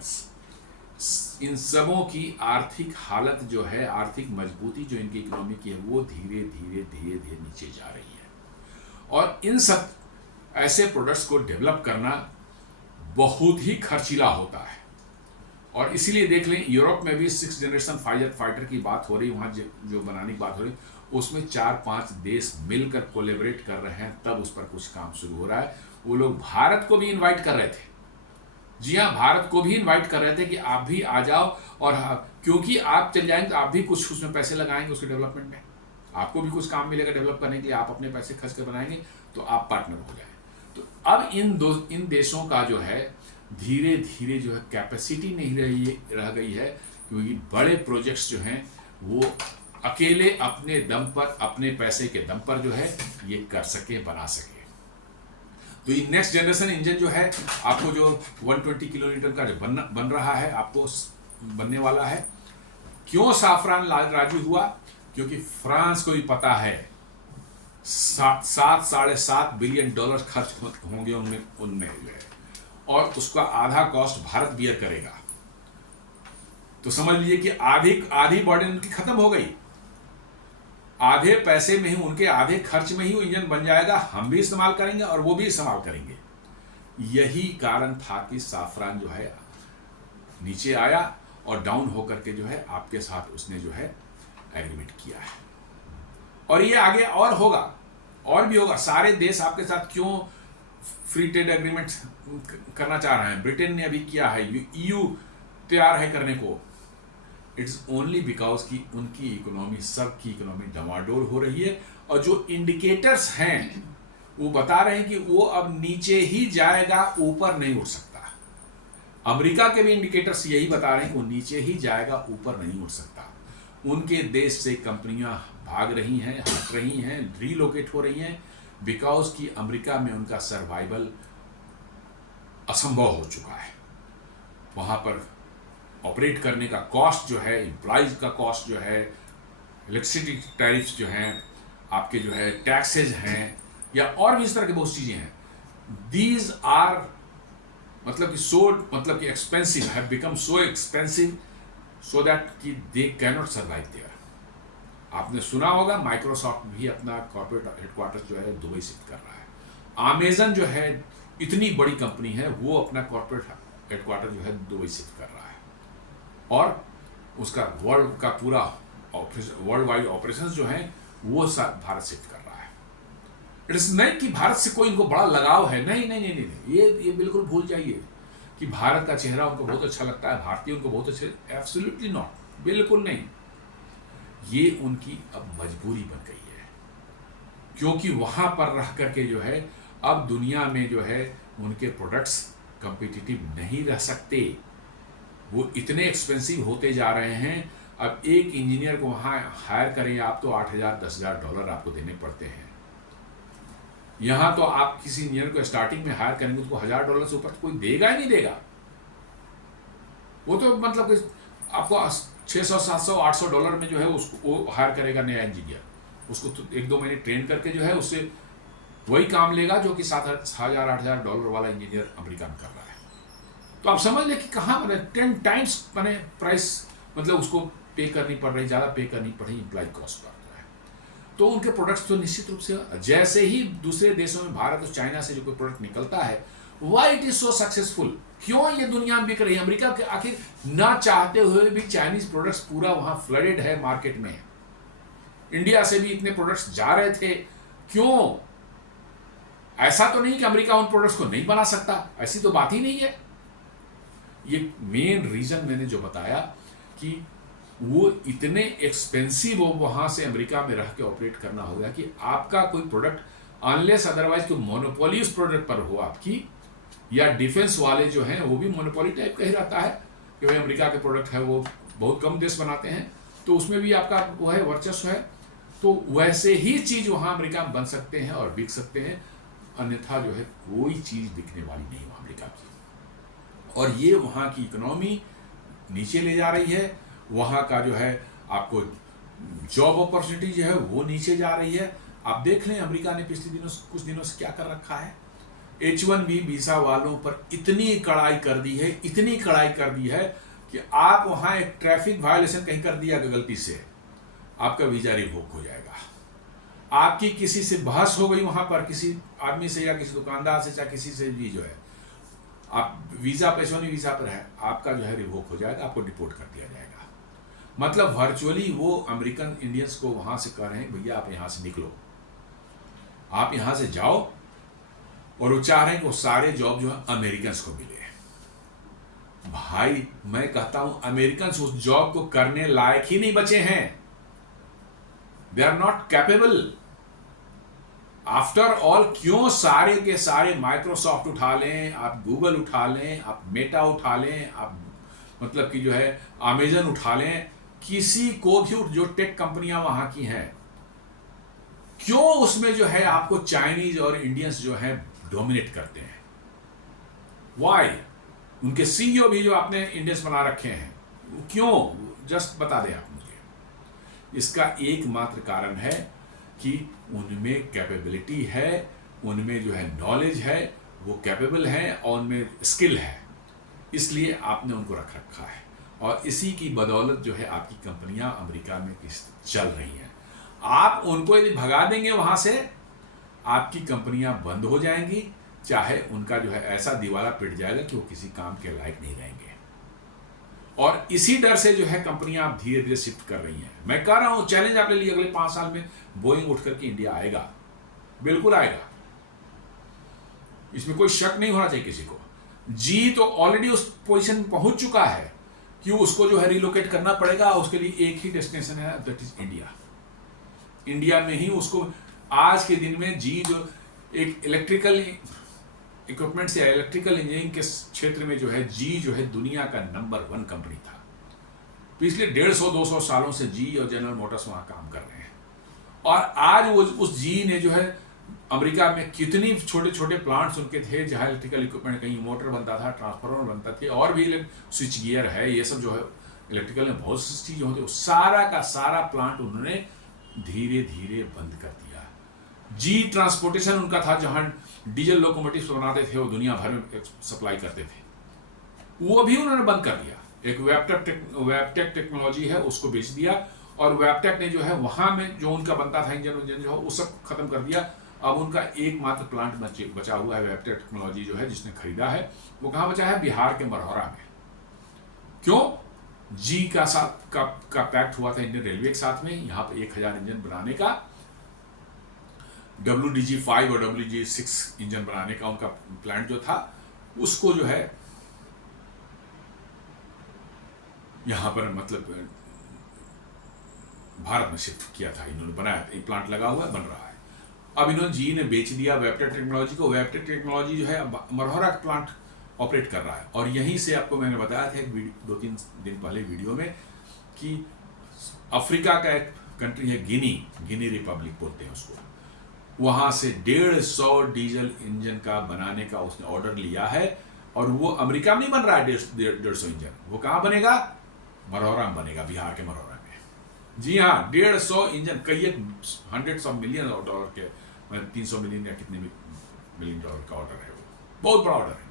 इन सबों की आर्थिक हालत जो है, आर्थिक मजबूती जो इनकी इकोनॉमी की है, वो धीरे धीरे धीरे धीरे नीचे जा रही है। और इन सब ऐसे प्रोडक्ट्स को डेवलप करना बहुत ही खर्चीला होता है। और इसीलिए देख लें, यूरोप में भी 6th जनरेशन फाइटर की बात हो रही, वहाँ जो बनाने की बात हो रही, उसमें 4-5 देश मिलकर कोलैबोरेट कर रहे हैं, तब उस पर कुछ काम शुरू हो रहा है। वो लोग भारत को भी इनवाइट कर रहे थे। जी हाँ, भारत को भी इनवाइट कर रहे थे कि आप भी आ जाओ, और क्योंकि आप चल जाएंगे तो आप भी कुछ उसमें पैसे लगाएंगे उसके डेवलपमेंट में, आपको भी कुछ काम मिलेगा डेवलप करने के लिए, आप अपने पैसे खर्च कर बनाएंगे तो आप पार्टनर हो जाए। तो अब इन देशों का जो है धीरे धीरे जो है कैपेसिटी नहीं रह गई है, क्योंकि बड़े प्रोजेक्ट्स जो हैं वो अकेले अपने दम पर, अपने पैसे के दम पर जो है ये कर सके, बना सके। तो ये नेक्स्ट जनरेशन इंजन जो है आपको जो 120 किलो न्यूटन का जो बन रहा है, आपको बनने वाला है, क्यों साफरान राजी हुआ? क्योंकि फ्रांस को भी पता है 7.5 बिलियन डॉलर खर्च होंगे उनमें और उसका आधा कॉस्ट भारत बियर करेगा। तो समझ लीजिए कि आधी बर्डन उनकी खत्म हो गई। आधे पैसे में ही, उनके आधे खर्च में ही वो इंजन बन जाएगा, हम भी इस्तेमाल करेंगे और वो भी इस्तेमाल करेंगे। यही कारण था कि साफरान जो है नीचे आया और डाउन होकर के जो है आपके साथ उसने जो है एग्रीमेंट किया है। और ये आगे और होगा, और भी होगा। सारे देश आपके साथ क्यों फ्री ट्रेड एग्रीमेंट करना चाह रहे हैं? ब्रिटेन ने अभी किया है, ईयू तैयार है करने को। इट्स ओनली बिकॉज कि उनकी इकोनॉमी, सबकी इकोनॉमी डमाडोल हो रही है और जो इंडिकेटर्स हैं वो बता रहे हैं कि वो अब नीचे ही जाएगा, ऊपर नहीं उठ सकता। अमेरिका के भी इंडिकेटर्स यही बता रहे हैं कि वो नीचे ही जाएगा, ऊपर नहीं उठ सकता। उनके देश से कंपनियां भाग रही हैं, हट रही हैं, रीलोकेट हो रही हैं, बिकॉज कि अमेरिका में उनका सर्वाइवल असंभव हो चुका है। वहां पर ऑपरेट करने का कॉस्ट जो है, एम्प्लॉइज का कॉस्ट जो है, इलेक्ट्रिसिटी टैरिफ्स जो हैं, आपके जो है टैक्सेज हैं, या और भी इस तरह की बहुत चीज़ें हैं। दीज आर मतलब कि expensive, have become so expensive so that कि they can not survive there. आपने सुना होगा माइक्रोसॉफ्ट भी अपना कॉर्पोरेट हेडक्वार्टर जो है दुबई शिफ्ट कर रहा है। अमेजन जो है इतनी बड़ी कंपनी है, वो अपना कॉर्पोरेट हेडक्वार्टर जो है दुबई शिफ्ट कर रहा है और उसका वर्ल्ड का पूरा वर्ल्ड वाइड ऑपरेशन जो है वो भारत शिफ्ट कर रहा है। इट इज नहीं कि भारत से कोई इनको बड़ा लगाव है, नहीं नहीं नहीं नहीं, ये बिल्कुल भूल जाइए कि भारत का चेहरा उनको बहुत अच्छा लगता है, भारतीय उनको बहुत अच्छे, एब्सोल्युटली नॉट, बिल्कुल नहीं। ये उनकी अब मजबूरी बन गई है, क्योंकि वहां पर रह करके जो है अब दुनिया में जो है उनके प्रोडक्ट्स कंपिटिटिव नहीं रह सकते, वो इतने एक्सपेंसिव होते जा रहे हैं। अब एक इंजीनियर को वहां हायर करें आप तो $8,000-10,000 आपको देने पड़ते हैं। यहां तो आप किसी इंजीनियर को स्टार्टिंग में हायर करेंगे तो $1,000 से ऊपर तो कोई देगा ही नहीं देगा। वो तो मतलब आपको $600-700-800 में जो है उसको वो हायर करेगा नया इंजीनियर, उसको तो 1-2 महीने ट्रेन करके जो है उससे वही काम लेगा जो कि $7,000-8,000 वाला इंजीनियर अमेरिका में कर रहा है। तो आप समझ लें कि कहाँ 10 टाइम्स प्राइस मतलब उसको पे करनी पड़ रही, ज़्यादा पे करनी पड़ रही इम्प्लॉय कॉस्ट पर है। तो उनके प्रोडक्ट्स तो निश्चित रूप से जैसे ही दूसरे देशों में, भारत और चाइना से जो कोई प्रोडक्ट निकलता है, why it is so successful, क्यों ये दुनिया में बिक रही है? अमेरिका के आखिर ना चाहते हुए भी चाइनीज प्रोडक्ट्स पूरा वहां फ्लडेड है मार्केट में। इंडिया से भी इतने प्रोडक्ट्स जा रहे थे, क्यों? ऐसा तो नहीं कि अमेरिका उन प्रोडक्ट्स को नहीं बना सकता, ऐसी तो बात ही नहीं है। ये मेन रीजन मैंने जो बताया कि वो इतने एक्सपेंसिव हो वहां से अमेरिका में रह के ऑपरेट करना होगा कि आपका कोई प्रोडक्ट अनलेस अदरवाइज कोई मोनोपोली उस प्रोडक्ट पर हो आपकी, या डिफेंस वाले जो हैं वो भी मोनोपोली टाइप का ही रहता है कि भाई अमेरिका के प्रोडक्ट है वो बहुत कम देश बनाते हैं, तो उसमें भी आपका वो है वर्चस्व है। तो वैसे ही चीज़ वहाँ अमेरिका में बन सकते हैं और बिक सकते हैं, अन्यथा जो है कोई चीज़ बिकने वाली नहीं वहाँ अमेरिका की। और ये वहाँ की इकोनॉमी नीचे ले जा रही है, वहाँ का जो है आपको जॉब अपॉर्चुनिटी जो है वो नीचे जा रही है। आप देख लें अमेरिका ने पिछले कुछ दिनों से क्या कर रखा है। H-1B वीज़ा वालों पर इतनी कड़ाई कर दी है, इतनी कड़ाई कर दी है कि आप वहाँ एक ट्रैफिक वायलेशन कहीं कर दिया गलती से, आपका वीज़ा रिवोक हो जाएगा। आपकी किसी से बहस हो गई वहाँ पर, किसी आदमी से या किसी दुकानदार से या किसी से भी जो है, आप वीज़ा H-1B वीज़ा पर है, आपका जो है रिवोक हो जाएगा, आपको डिपोर्ट कर दिया जाएगा। मतलब वर्चुअली वो अमेरिकन इंडियंस को वहाँ से कह रहे हैं भैया आप यहाँ से निकलो, आप यहाँ से जाओ, और वो चाह रहे हैं कि वो सारे जॉब जो है अमेरिकन्स को मिले। भाई मैं कहता हूं अमेरिकन्स उस जॉब को करने लायक ही नहीं बचे हैं, they are not capable. After all क्यों सारे के सारे माइक्रोसॉफ्ट उठा लें, आप गूगल उठा लें, आप मेटा उठा लें, आप मतलब कि जो है अमेजन उठा लें, किसी को भी जो टेक कंपनियां वहां की हैं, क्यों उसमें जो है आपको चाइनीज और इंडियंस जो है डोमिनेट करते हैं? वाई? उनके सीईओ भी जो आपने इंडियंस बना रखे हैं, क्यों? जस्ट बता दें आप मुझे। इसका एकमात्र कारण है कि उनमें कैपेबिलिटी है, उनमें जो है नॉलेज है, वो कैपेबल हैं और उनमें स्किल है, इसलिए आपने उनको रख रखा है। और इसी की बदौलत जो है आपकी कंपनियां अमेरिका में चल रही हैं। आप उनको यदि भगा देंगे वहां से, आपकी कंपनियां बंद हो जाएंगी, चाहे उनका जो है ऐसा दिवाला पिट जाएगा कि वो किसी काम के लायक नहीं रहेंगे। और इसी डर से जो है कंपनियां आप धीरे धीरे शिफ्ट कर रही हैं। मैं कह रहा हूं चैलेंज आपने लिए, अगले 5 साल में बोइंग उठ करके इंडिया आएगा, बिल्कुल आएगा, इसमें कोई शक नहीं होना चाहिए किसी को। जी तो ऑलरेडी उस पोजीशन में पहुंच चुका है कि उसको जो है रिलोकेट करना पड़ेगा। उसके लिए एक ही डेस्टिनेशन है, दैट इज इंडिया। इंडिया में ही उसको आज के दिन में जी जो एक इलेक्ट्रिकल इक्विपमेंट्स या इलेक्ट्रिकल इंजीनियरिंग के क्षेत्र में जो है जी जो है दुनिया का नंबर 1 कंपनी था। पिछले 150-200 सालों से जी और जनरल मोटर्स वहां काम कर रहे हैं। और आज वो उस जी ने जो है अमेरिका में कितनी छोटे छोटे प्लांट्स उनके थे जहां इलेक्ट्रिकल इक्विपमेंट, कहीं मोटर बनता था, ट्रांसफार्मर बनता थे, और भी स्विच गियर है, ये सब जो है इलेक्ट्रिकल में बहुत सी चीजें होती है, सारा का सारा प्लांट उन्होंने धीरे धीरे बंद कर दिया। जी ट्रांसपोर्टेशन उनका था, जहां डीजल लोकोमोटिव बनाते थे, वो दुनिया भर में सप्लाई करते थे, वो भी उन्होंने बंद कर दिया। एक वेबटेक टेक्नोलॉजी है, उसको बेच दिया, और वेबटेक ने जो है वहां में जो उनका बनता था इंजन जो है वो सब खत्म कर दिया। अब उनका एकमात्र प्लांट बचा हुआ है वेबटेक टेक्नोलॉजी जो है, जिसने खरीदा है, वो कहां बचा है? बिहार के मरौरा में। क्यों? जी का साथ का पैक्ट हुआ था इंडियन रेलवे के साथ में, यहां पर 1000 इंजन बनाने का, WDG5 और WDG6 इंजन बनाने का उनका प्लांट जो था, उसको जो है यहां पर मतलब भारत में शिफ्ट किया था, इन्होंने बनाया, एक प्लांट लगा हुआ है, बन रहा है। अब इन्होंने जी ने बेच दिया वेबटेक टेक्नोलॉजी को। वेबटेक टेक्नोलॉजी जो है मरौरा का प्लांट ऑपरेट कर रहा है। और यहीं से आपको मैंने बताया था एक 2-3 दिन पहले वीडियो में कि अफ्रीका का एक कंट्री है गिनी रिपब्लिक बोलते हैं उसको, वहां से 150 डीजल इंजन का बनाने का उसने ऑर्डर लिया है। और वो अमेरिका में नहीं बन रहा है 150 इंजन, वो कहां बनेगा? मरौरा में बनेगा, बिहार के मरौरा में। जी हाँ, 150 इंजन, कई $100 मिलियन के, 300 मिलियन या कितने मिलियन डॉलर का ऑर्डर है, वो बहुत बड़ा ऑर्डर है।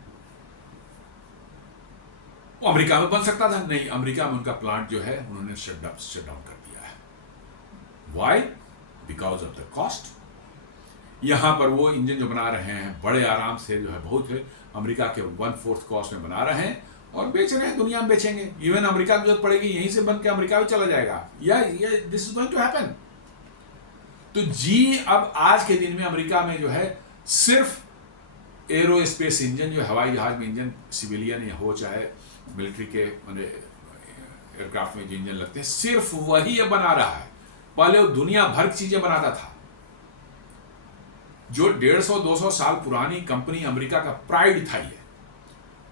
वो अमेरिका में बन सकता था, नहीं, अमेरिका में उनका प्लांट जो है उन्होंने शट डाउन कर दिया है। Why? Because of the cost. यहां पर वो इंजन जो बना रहे हैं बड़े आराम से जो है, बहुत है, अमेरिका के 1/4 कॉस्ट में बना रहे हैं और बेच रहे हैं, दुनिया में बेचेंगे। इवन अमेरिका की जरूरत पड़ेगी, यहीं से बन के अमेरिका भी चला जाएगा, या this is going to happen. तो जी अब आज के दिन में अमेरिका में जो है सिर्फ एरोस्पेस इंजन, जो हवाई जहाज में इंजन, सिविलियन या हो चाहे मिलिट्री के एयरक्राफ्ट में जो इंजन लगते हैं, सिर्फ वही अब बना रहा है। पहले वो दुनिया भर की चीजें बनाता था। जो 150-200 साल पुरानी कंपनी अमेरिका का प्राइड था, ये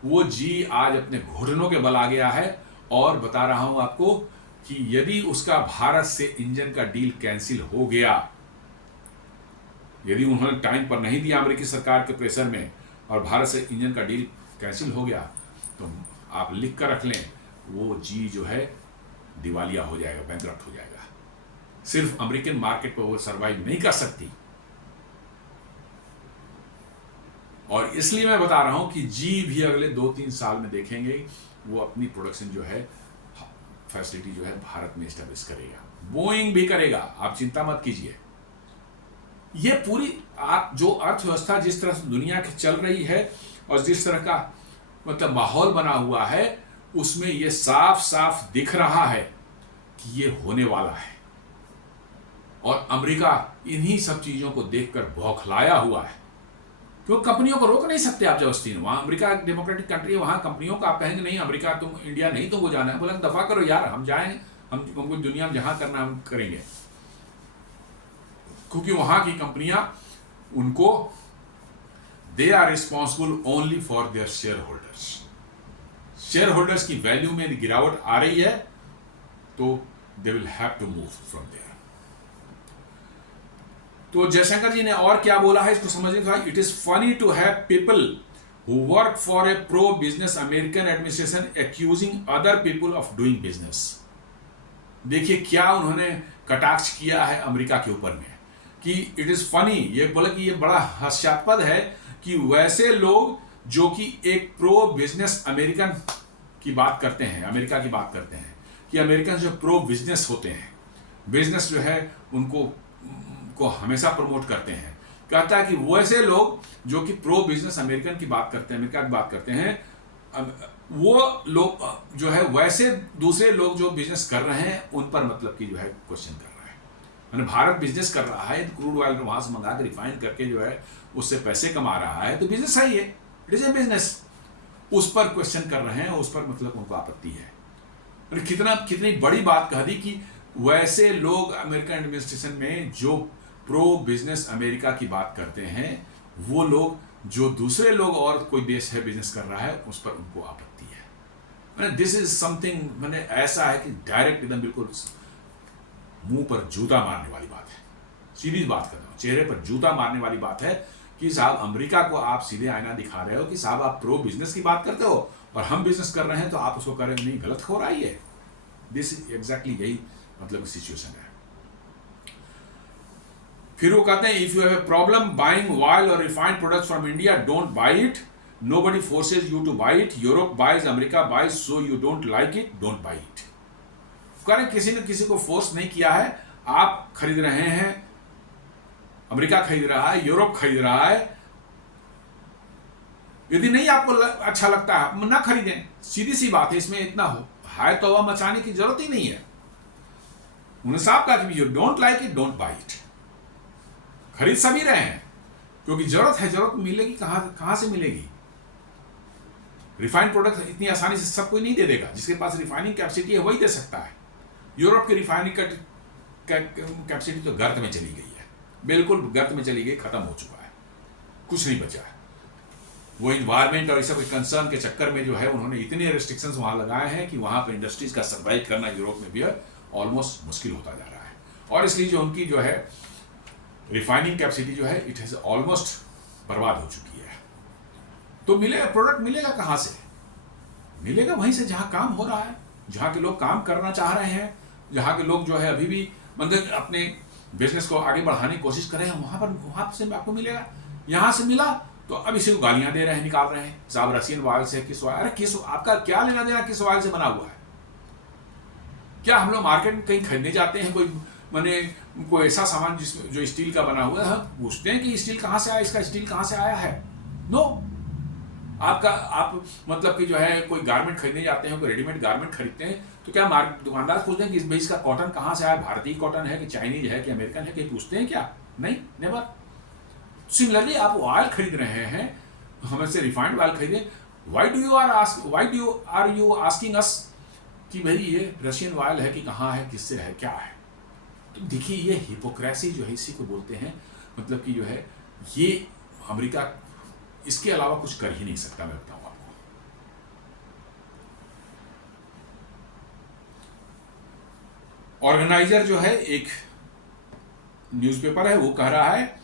वो जी आज अपने घुटनों के बल आ गया है। और बता रहा हूं आपको कि यदि उसका भारत से इंजन का डील कैंसिल हो गया, यदि उन्होंने टाइम पर नहीं दिया अमेरिकी सरकार के प्रेशर में, और भारत से इंजन का डील कैंसिल हो गया, तो आप लिख कर रख लें, वो जी जो है दिवालिया हो जाएगा, बैंकरप्ट हो जाएगा। सिर्फ अमेरिकन मार्केट पर वो सर्वाइव नहीं कर सकती। और इसलिए मैं बता रहा हूं कि जी भी अगले 2-3 साल में देखेंगे वो अपनी प्रोडक्शन जो है, फैसिलिटी जो है भारत में एस्टेब्लिश करेगा। बोइंग भी करेगा, आप चिंता मत कीजिए। ये पूरी आप जो अर्थव्यवस्था जिस तरह से दुनिया की चल रही है और जिस तरह का मतलब माहौल बना हुआ है, उसमें ये साफ साफ दिख रहा है कि ये होने वाला है। और अमेरिका इन्हीं सब चीजों को देखकर बौखलाया हुआ है, क्योंकि कंपनियों को रोक नहीं सकते आप जबरदस्ती। वहां अमेरिका एक डेमोक्रेटिक कंट्री है, वहां कंपनियों को आप कहेंगे नहीं अमेरिका तुम, इंडिया नहीं तुमको जाना है, बोला दफा करो यार, हम जाएं, हमको दुनिया में जहां करना हम करेंगे। क्योंकि वहां की कंपनियां उनको, they are responsible only for their share holders. Share holders की वैल्यू में गिरावट आ रही है तो they will have to move from there. तो जयशंकर जी ने और क्या बोला है इसको समझने का। It is funny to have people who work for a pro business American administration accusing other people of doing business. देखिए क्या उन्होंने कटाक्ष किया है अमेरिका के ऊपर में कि इट इज़ फनी, ये बोला कि ये बड़ा हास्यास्पद है कि वैसे लोग जो कि एक प्रो बिजनेस अमेरिकन की बात करते हैं, अमेरिका की बात करते हैं कि अमेरिकन जो प्रो बिजनेस होते हैं, बिजनेस जो है उनको को हमेशा प्रमोट करते हैं, कहता है कि वैसे लोग जो कि प्रो बिजनेस अमेरिकन की बात करते हैं, अमेरिका की बात करते हैं, वो लोग जो है वैसे दूसरे लोग जो बिजनेस कर रहे हैं उन पर मतलब कि जो है क्वेश्चन कर रहा है। मैंने भारत बिजनेस कर रहा है, क्रूड ऑयल वहां से मंगा के रिफाइन करके जो है उससे पैसे कमा रहा है, तो बिजनेस है ये, इट इज ए बिजनेस। उस पर क्वेश्चन कर रहे हैं, उस पर मतलब उनको आपत्ति है। कितनी बड़ी बात कह दी कि वैसे लोग अमेरिकन एडमिनिस्ट्रेशन में जो प्रो बिजनेस अमेरिका की बात करते हैं, वो लोग जो दूसरे लोग और कोई देश है बिजनेस कर रहा है उस पर उनको आपत्ति है। मैंने दिस इज समथिंग, मैंने ऐसा है कि डायरेक्ट एकदम बिल्कुल मुंह पर जूता मारने वाली बात है, सीधी बात कर रहा हूँ, चेहरे पर जूता मारने वाली बात है कि साहब अमेरिका को आप सीधे आईना दिखा रहे हो कि साहब आप प्रो बिजनेस की बात करते हो और हम बिजनेस कर रहे हैं तो आप उसको कह रहे हो नहीं गलत हो रहा है। दिस एग्जैक्टली यही मतलब सिचुएशन है। फिर वो कहते हैं if you have a problem buying oil और refined products from India don't buy it, nobody forces you to buy it, Europe buys America buys, so you don't like it, don't buy it. कह किसी ने किसी को फोर्स नहीं किया है, आप खरीद रहे हैं, अमेरिका खरीद रहा है, यूरोप खरीद रहा है, यदि नहीं आपको अच्छा लगता है आप ना खरीदें, सीधी सी बात है, इसमें इतना हाय तौबा मचाने की जरूरत ही नहीं है। उन्होंने साफ कहा कि you don't like it don't buy it. खरीद सभी रहे हैं क्योंकि जरूरत है, जरूरत मिलेगी कहां से मिलेगी? रिफाइंड प्रोडक्ट इतनी आसानी से सब कोई नहीं दे देगा, जिसके पास रिफाइनिंग कैपेसिटी है वही दे सकता है। यूरोप की रिफाइनिंग कैपेसिटी तो गर्त में चली गई है, बिल्कुल गर्त में चली गई, खत्म हो चुका है, कुछ नहीं बचा है। वो इन्वायरमेंट और इस सब कंसर्न के चक्कर में जो है उन्होंने इतने रेस्ट्रिक्शंस वहां लगाए हैं कि वहां पर इंडस्ट्रीज का सर्वाइव करना यूरोप में भी ऑलमोस्ट मुश्किल होता जा रहा है। और इसलिए जो उनकी जो है रिफाइनिंग कैपेसिटी जो है इट हैज ऑलमोस्ट बर्बाद हो चुकी है। तो मिलेगा प्रोडक्ट मिलेगा कहां से? मिलेगा वहीं से जहां काम हो रहा है, जहां के लोग काम करना चाह रहे हैं, जहां के लोग जो है अभी भी मतलब अपने बिजनेस को आगे बढ़ाने की कोशिश कर रहे हैं, वहां से आपको मिलेगा। यहां से मिला तो अब इसी को गालियां दे रहे हैं, निकाल रहे हैं साहब रशियन ऑयल से, किस ऑयल, अरे किस, आपका क्या लेना देना किस ऑयल से बना हुआ है? क्या हम लोग मार्केट में कहीं खरीदने जाते हैं, कोई ऐसा सामान जो स्टील का बना हुआ है, पूछते हैं कि स्टील कहां से आया, इसका स्टील कहां से आया है? नो। आप मतलब कि जो है कोई गारमेंट खरीदने जाते हैं, कोई रेडीमेड गारमेंट खरीदते हैं तो क्या दुकानदार पूछते हैं कि भाई इसका कॉटन कहां से आया, भारतीय कॉटन है कि चाइनीज है कि अमेरिकन है, कहीं पूछते हैं क्या? नहीं, नेवर। सिमिलरली आप ऑयल खरीद रहे हैं, हमें से रिफाइंड ऑयल खरीदे, why do are you asking us कि भाई ये रशियन ऑयल है कि कहाँ है, किससे है, क्या है? तो देखिए ये हिपोक्रेसी जो है इसी को बोलते हैं, मतलब कि जो है ये अमेरिका इसके अलावा कुछ कर ही नहीं सकता, मैं बताऊं आपको। ऑर्गेनाइजर जो है एक न्यूज़पेपर है, वो कह रहा है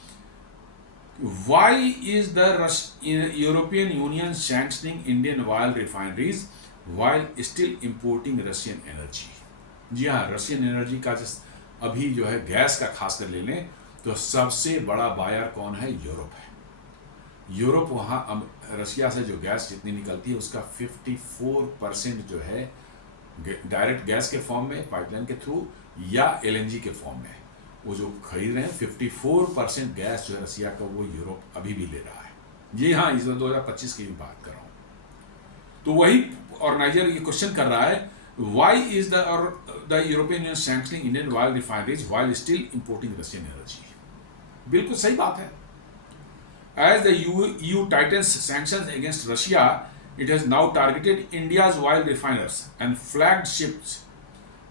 why is the European Union sanctioning Indian oil refineries while still importing Russian energy. जी हाँ, रशियन एनर्जी का अभी जो है गैस का खासकर ले लें तो सबसे बड़ा बायर कौन है? यूरोप है। यूरोप वहाँ रशिया से जो गैस जितनी निकलती है उसका 54% जो है डायरेक्ट गैस के फॉर्म में पाइपलाइन के थ्रू या एलएनजी के फॉर्म में वो जो खरीद रहे हैं, 54% गैस जो है रशिया का वो यूरोप अभी भी ले रहा है। जी हाँ, इस 2025 की भी बात कर रहा हूँ। तो वही ऑर्गेनाइजर ये क्वेश्चन कर रहा है why is the European Union sanctioning Indian oil refineries while still importing Russian energy. बिल्कुल सही बात है। As the EU tightens sanctions against Russia, it has now targeted India's oil refiners and flagged ships.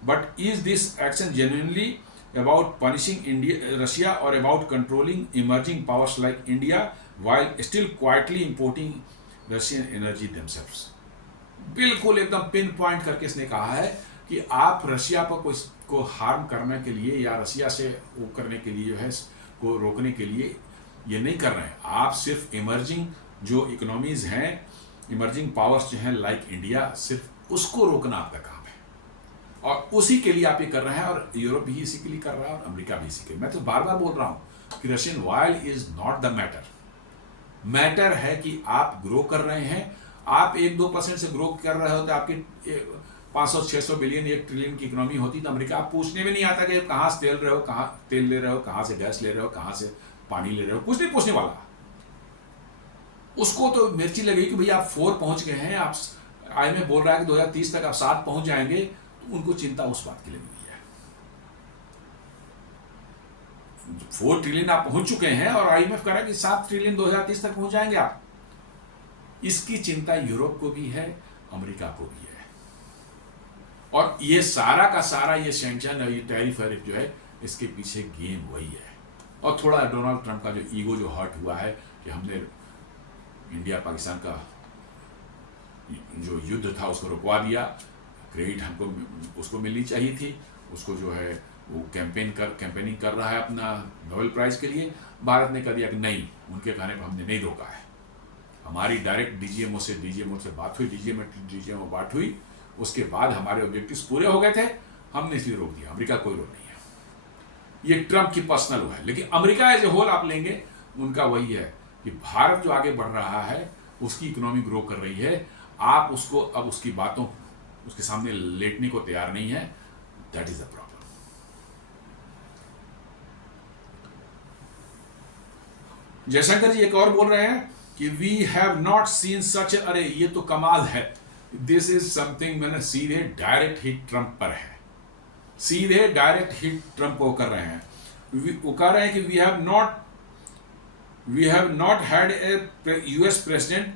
But is this action genuinely about punishing Russia or about controlling emerging powers like India while still quietly importing Russian energy themselves? बिल्कुल एकदम पिन पॉइंट करके इसने कहा है कि आप रशिया पर को हार्म करने के लिए या रशिया से वो करने के लिए जो है को रोकने के लिए ये नहीं कर रहे हैं। आप सिर्फ इमर्जिंग जो इकोनॉमीज हैं, इमर्जिंग पावर्स जो हैं लाइक इंडिया, सिर्फ उसको रोकना आपका काम है। और उसी के लिए आप ये कर रहे हैं, और यूरोप भी इसी के लिए कर रहा है और अमेरिका भी इसी के लिए। मैं तो बार बार बोल रहा हूं कि Russian oil is not the matter. Matter है कि आप ग्रो कर रहे हैं। आप 1-2% से ग्रो कर रहे हो तो आपके 500-600 बिलियन 1 ट्रिलियन की इकोनॉमी होती तो अमेरिका आप पूछने में नहीं आता कि कहाँ से तेल रहे हो, कहाँ तेल ले रहे हो, कहाँ से गैस ले रहे हो, कहाँ से पानी ले रहे हो, कुछ नहीं पूछने वाला। उसको तो मिर्ची लगी कि भैया आप 4 पहुंच गए हैं, आप IMF बोल रहा है कि 2030 तक आप 7 पहुंच जाएंगे, तो उनको चिंता उस बात की लगी हुई है। 4 ट्रिलियन आप पहुंच चुके हैं और IMF कह रहा है कि 7 ट्रिलियन 2030 तक पहुंच जाएंगे आप। इसकी चिंता यूरोप को भी है, अमेरिका को भी है। और ये सारा का सारा ये सैंक्शन और ये टैरिफ जो है, इसके पीछे गेम वही है। और थोड़ा डोनाल्ड ट्रंप का जो ईगो जो हर्ट हुआ है कि हमने इंडिया पाकिस्तान का जो युद्ध था उसको रुकवा दिया, क्रेडिट हमको उसको मिलनी चाहिए थी, उसको जो है वो कैंपेनिंग कर रहा है अपना नोबेल प्राइज के लिए। भारत ने कह दिया कि नहीं, उनके कहने पर हमने नहीं रोका है। हमारी डायरेक्ट डीजीएमओ से बात हुई, डीजीएमओ बात हुई, उसके बाद हमारे ऑब्जेक्टिव्स पूरे हो गए थे, हमने इसलिए रोक दिया। अमेरिका कोई रोक नहीं है, ये ट्रंप की पर्सनल वो है। लेकिन अमेरिका एज ए होल आप लेंगे, उनका वही है कि भारत जो आगे बढ़ रहा है, उसकी इकोनॉमी ग्रो कर रही है, आप उसको अब उसकी बातों उसके सामने लेटने को तैयार नहीं है। That is the problem. Jaishankar ji एक और बोल रहे हैं कि we have not seen such, अरे ये तो कमाल है, दिस इज समथिंग, मैंने सीधे डायरेक्ट हिट ट्रंप पर है, सीधे डायरेक्ट हिट ट्रंप को कर रहे हैं। वो कह रहे हैं कि we have not had a US president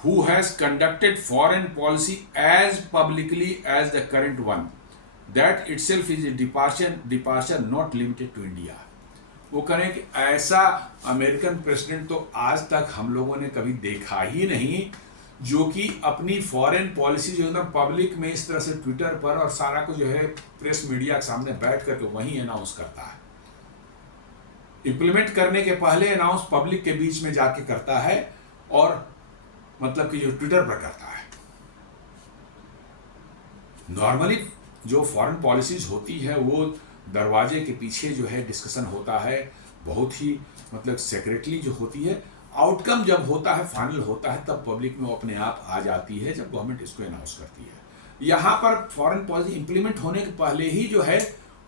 who has conducted foreign policy as publicly as the current one. That itself is a departure not limited to India. वो कह रहे हैं कि ऐसा अमेरिकन प्रेसिडेंट तो आज तक हम लोगों ने कभी देखा ही नहीं, जो कि अपनी फॉरेन पॉलिसी जो एकदम पब्लिक में इस तरह से ट्विटर पर और सारा को जो है प्रेस मीडिया के सामने बैठ करके वहीं अनाउंस करता है। इम्प्लीमेंट करने के पहले अनाउंस पब्लिक के बीच में जाके करता है, और मतलब कि जो ट्विटर पर करता है। नॉर्मली जो फॉरेन पॉलिसीज होती है वो दरवाजे के पीछे जो है डिस्कशन होता है, बहुत ही मतलब सेक्रेटली जो होती है। आउटकम जब होता है, फाइनल होता है, तब पब्लिक में वो अपने आप आ जाती है, जब गवर्नमेंट इसको अनाउंस करती है। यहाँ पर फॉरेन पॉलिसी इंप्लीमेंट होने के पहले ही जो है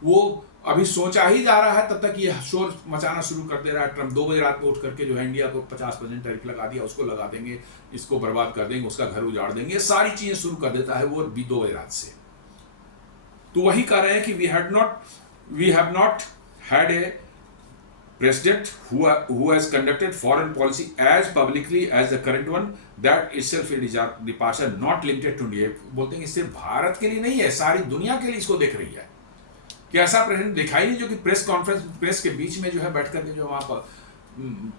वो अभी सोचा ही जा रहा है, तब तक ये शोर मचाना शुरू कर दे रहा है। ट्रंप 2 बजे रात में उठ करके जो है इंडिया को 50% टैरिफ लगा दिया, उसको लगा देंगे, इसको बर्बाद कर देंगे, उसका घर उजाड़ देंगे, ये सारी चीजें शुरू कर देता है वो भी 2 बजे रात से। तो वही कह रहे हैं कि we have not had a president who has conducted foreign policy as publicly as the current one. That itself is a departure not limited to India. बोलते हैं कि सिर्फ भारत के लिए नहीं है, सारी दुनिया के लिए इसको देख रही है कि ऐसा प्रेसिडेंट दिखाई नहीं जो कि प्रेस के बीच में जो है बैठ करके जो वहाँ पर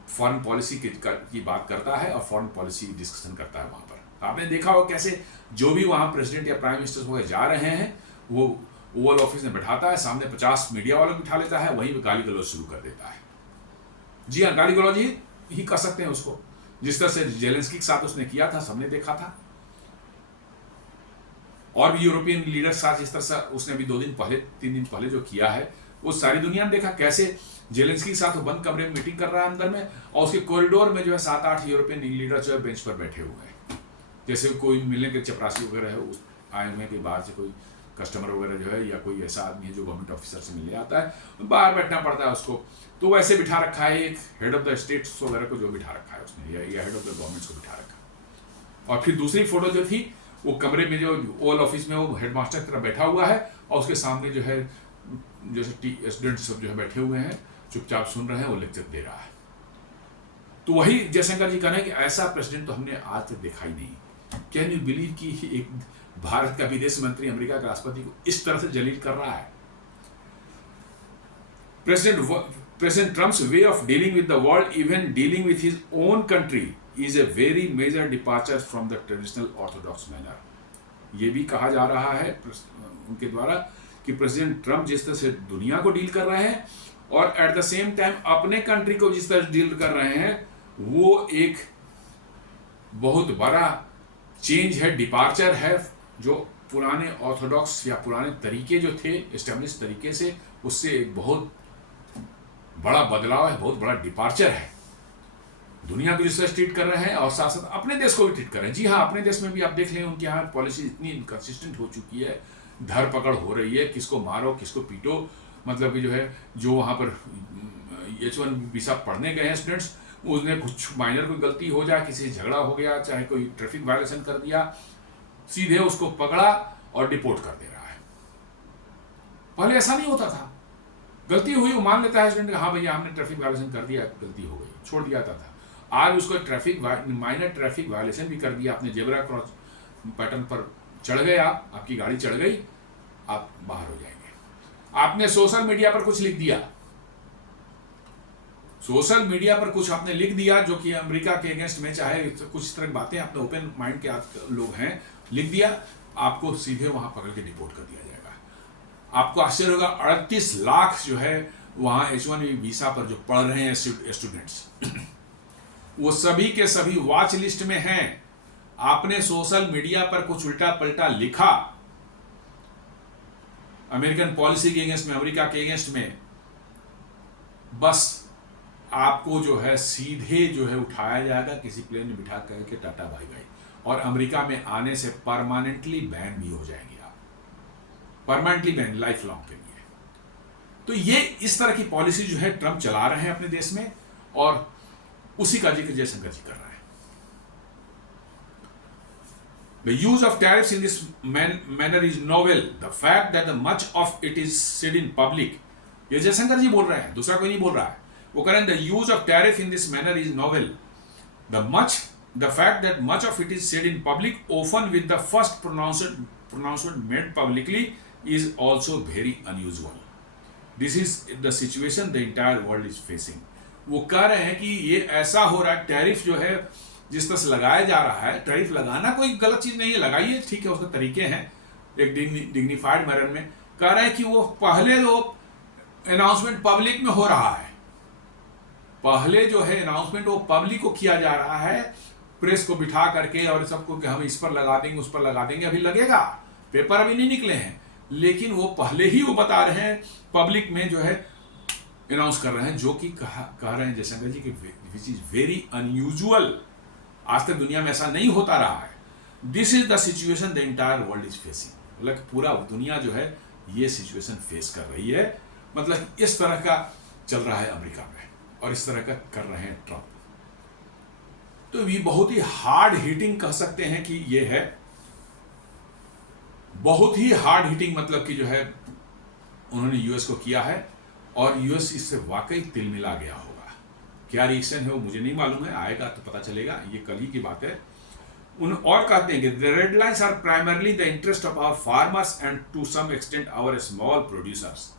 फॉरेन पॉलिसी की बात करता है और फॉरेन पॉलिसी डिस्कशन करता है। वहाँ पर आपने देखा हो कैसे जो भी वहाँ प्रेसिडेंट या प्राइम मिनिस्टर हो जा रहे हैं, वो ओवल ऑफिस में बैठाता है, सामने 50 मीडिया वालों को बिठा लेता है, वहीं पे गाली गलौज शुरू कर देता है। जी हाँ, गाली गलौज ही कर सकते हैं उसको, जिस तरह से जेलेंस्की के साथ उसने किया था, सबने देखा था। और भी यूरोपियन लीडर के साथ जिस तरह से उसने अभी 3 दिन पहले जो किया है, वो सारी दुनिया ने देखा कैसे जेलेंस्की के साथ वो बंद कमरे में मीटिंग कर रहा है अंदर में, और उसके कॉरिडोर में जो है 7-8 यूरोपियन लीडर जो है बेंच पर बैठे हुए हैं, जैसे कोई मिलने के चपरासी वगैरह है, आए हुए के बाहर से कोई कस्टमर वगैरह जो है, या कोई ऐसा आदमी है जो गवर्नमेंट ऑफिसर से मिलने आता है, बाहर बैठना पड़ता है उसको। तो वैसे बिठा रखा है एक हेड ऑफ द स्टेट्स वगैरह को जो बिठा रखा है उसने, या हेड ऑफ द गवर्नमेंट को बिठा रखा। और फिर दूसरी फोटो जो थी वो कमरे में जो ओवल ऑफिस में वो हेडमास्टर की तरह बैठा हुआ है, और उसके सामने जो है जैसे स्टूडेंट सब जो है बैठे हुए हैं, चुपचाप सुन रहे हैं, वो लेक्चर दे रहा है। तो वही जयशंकर जी कहना है कि ऐसा प्रेसिडेंट तो हमने आज तक देखा ही नहीं। कैन यू बिलीव कि एक भारत का विदेश मंत्री अमेरिका के राष्ट्रपति को इस तरह से जलील कर रहा है। President Trump's way of dealing with the world, even dealing with his own country, is a very major departure from the traditional orthodox manner. ये भी कहा जा रहा है उनके द्वारा कि प्रेसिडेंट ट्रंप जिस तरह से दुनिया को डील कर रहे हैं और एट द सेम टाइम अपने कंट्री को जिस तरह डील कर रहे हैं, वो एक बहुत बड़ा चेंज है, डिपार्चर है, जो पुराने ऑर्थोडॉक्स या पुराने तरीके जो थे एस्टेब्लिश तरीके से, उससे एक बहुत बड़ा बदलाव है, बहुत बड़ा डिपार्चर है। दुनिया को जिस तरह ट्रीट कर रहे हैं और साथ साथ अपने देश को भी ट्रीट कर रहे हैं। जी हाँ, अपने देश में भी आप देख लें, उनके यहाँ पॉलिसी इतनी इनकन्सिस्टेंट हो चुकी है, धर पकड़ हो रही है, किसको मारो किसको पीटो। मतलब कि जो है, जो वहाँ पर H1 वीसा पढ़ने गए हैं स्टूडेंट्स, उसने कुछ माइनर कोई गलती हो जाए, किसी से झगड़ा हो गया, चाहे कोई ट्रैफिक वायलेशन कर दिया, सीधे उसको पकड़ा और डिपोर्ट कर दे रहा है। पहले ऐसा नहीं होता था, गलती हुई वो मान लेता है स्टूडेंट, हाँ भैया हमने ट्रैफिक वायलेशन कर दिया, गलती हो गई, छोड़ दिया जाता था। आज उसको माइनर ट्रैफिक वायलेशन भी कर दिया, आपने जेब्रा क्रॉस पैटर्न पर चढ़ गए, आपकी गाड़ी चढ़ गई, आप बाहर हो जाएंगे। आपने सोशल मीडिया पर कुछ लिख दिया, सोशल मीडिया पर कुछ आपने लिख दिया जो कि अमेरिका के अगेंस्ट में, चाहे कुछ इस तरह की बातें, आपने ओपन माइंड के लोग हैं, लिख दिया, आपको सीधे वहां पकड़ के डिपोर्ट कर दिया जाएगा। आपको आश्चर्य होगा, 38 लाख जो है वहां H1 वीसा पर जो पढ़ रहे हैं स्टूडेंट्स, वो सभी के सभी वॉच लिस्ट में हैं। आपने सोशल मीडिया पर कुछ उल्टा पलटा लिखा अमेरिकन पॉलिसी के अगेंस्ट में, अमेरिका के अगेंस्ट में, बस आपको जो है सीधे जो है उठाया जाएगा, किसी प्लेन में बिठा करके टाटा बाय बाय, और अमेरिका में आने से परमानेंटली बैन भी हो जाएंगे आप, परमानेंटली बैन, लाइफ लॉन्ग के लिए। तो ये इस तरह की पॉलिसी जो है ट्रंप चला रहे हैं अपने देश में, और उसी का जिक्र जयशंकर जी कर रहे हैं। The use of tariffs in this manner is novel. The fact that much of it is said in public, ये जयशंकर जी बोल रहे हैं, दूसरा कोई नहीं बोल रहा है। वो कह रहे हैं the use of tariff in this manner is novel. The fact that much of it is said in public, often with the first pronouncement made publicly, is also very unusual. This is the situation the entire world is facing. वो कह रहे हैं कि ये ऐसा हो रहा है, टैरिफ जो है जिस तरह से लगाया जा रहा है, टैरिफ लगाना कोई गलत चीज नहीं है, लगाइए, ठीक है, उसके तरीके हैं एक डिग्निफाइड मैनर में। कह रहे हैं कि वो पहले जो अनाउंसमेंट पब्लिक में हो रहा है, पहले जो है अनाउंसमेंट वो पब्लिक को किया जा रहा है, प्रेस को बिठा करके और सबको कि हम इस पर लगा देंगे, उस पर लगा देंगे, अभी लगेगा, पेपर अभी नहीं निकले हैं, लेकिन वो पहले ही वो बता रहे हैं, पब्लिक में जो है अनाउंस कर रहे हैं, जो कि कह रहे हैं जयशंकर जी कि विच इज वेरी अनयूजुअल, आज तक दुनिया में ऐसा नहीं होता रहा है। This is the situation the entire world is facing, मतलब पूरा दुनिया जो है ये सिचुएशन फेस कर रही है, मतलब इस तरह का चल रहा है अमेरिका में, और इस तरह का कर रहे हैं ट्रंप। तो ये बहुत ही हार्ड हिटिंग कह सकते हैं कि ये है, बहुत ही हार्ड हिटिंग, मतलब कि जो है उन्होंने यूएस को किया है, और यूएस इससे वाकई तिलमिला गया होगा। क्या रिएक्शन है वो मुझे नहीं मालूम है, आएगा तो पता चलेगा, ये कल ही की बात है। और कहते हैं कि the red lines are primarily the interest of our farmers and to some extent our small producers.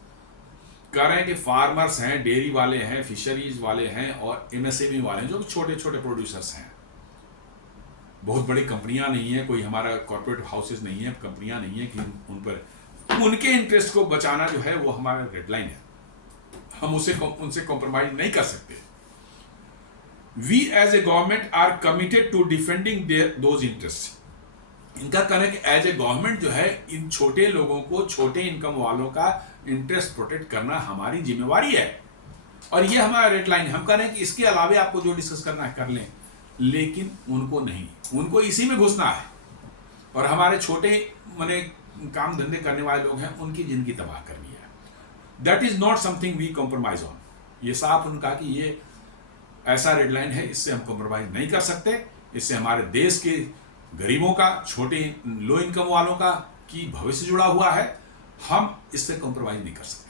कह रहे हैं कि फार्मर्स हैं, डेयरी वाले हैं, फिशरीज वाले हैं, और एमएसएमई वाले हैं, जो छोटे छोटे प्रोड्यूसर्स हैं। बहुत बड़ी कंपनियां नहीं है, कोई हमारा कॉर्पोरेट हाउसेज नहीं है, कंपनियां नहीं है कि उन पर उनके इंटरेस्ट को बचाना जो है वो हमारा रेड लाइन है, हम उनसे कॉम्प्रोमाइज नहीं कर सकते। We as a government are committed to defending those interests. इनका कहना है कि एज ए गवर्नमेंट जो है इन छोटे लोगों को, छोटे इनकम वालों का इंटरेस्ट प्रोटेक्ट करना हमारी जिम्मेवारी है, और ये हमारा रेड लाइन। हम कह रहे हैं कि इसके अलावा आपको जो डिस्कस करना है कर लें, लेकिन उनको नहीं, उनको इसी में घुसना है, और हमारे छोटे मने काम धंधे करने वाले लोग हैं, उनकी जिंदगी तबाह करनी है। That is not something we compromise on. ये साफ उन्होंने कहा कि ये ऐसा रेड लाइन है, इससे हम कॉम्प्रोमाइज नहीं कर सकते, इससे हमारे देश के गरीबों का, छोटे लो इनकम वालों का की भविष्य जुड़ा हुआ है, हम इससे कॉम्प्रोमाइज नहीं कर सकते।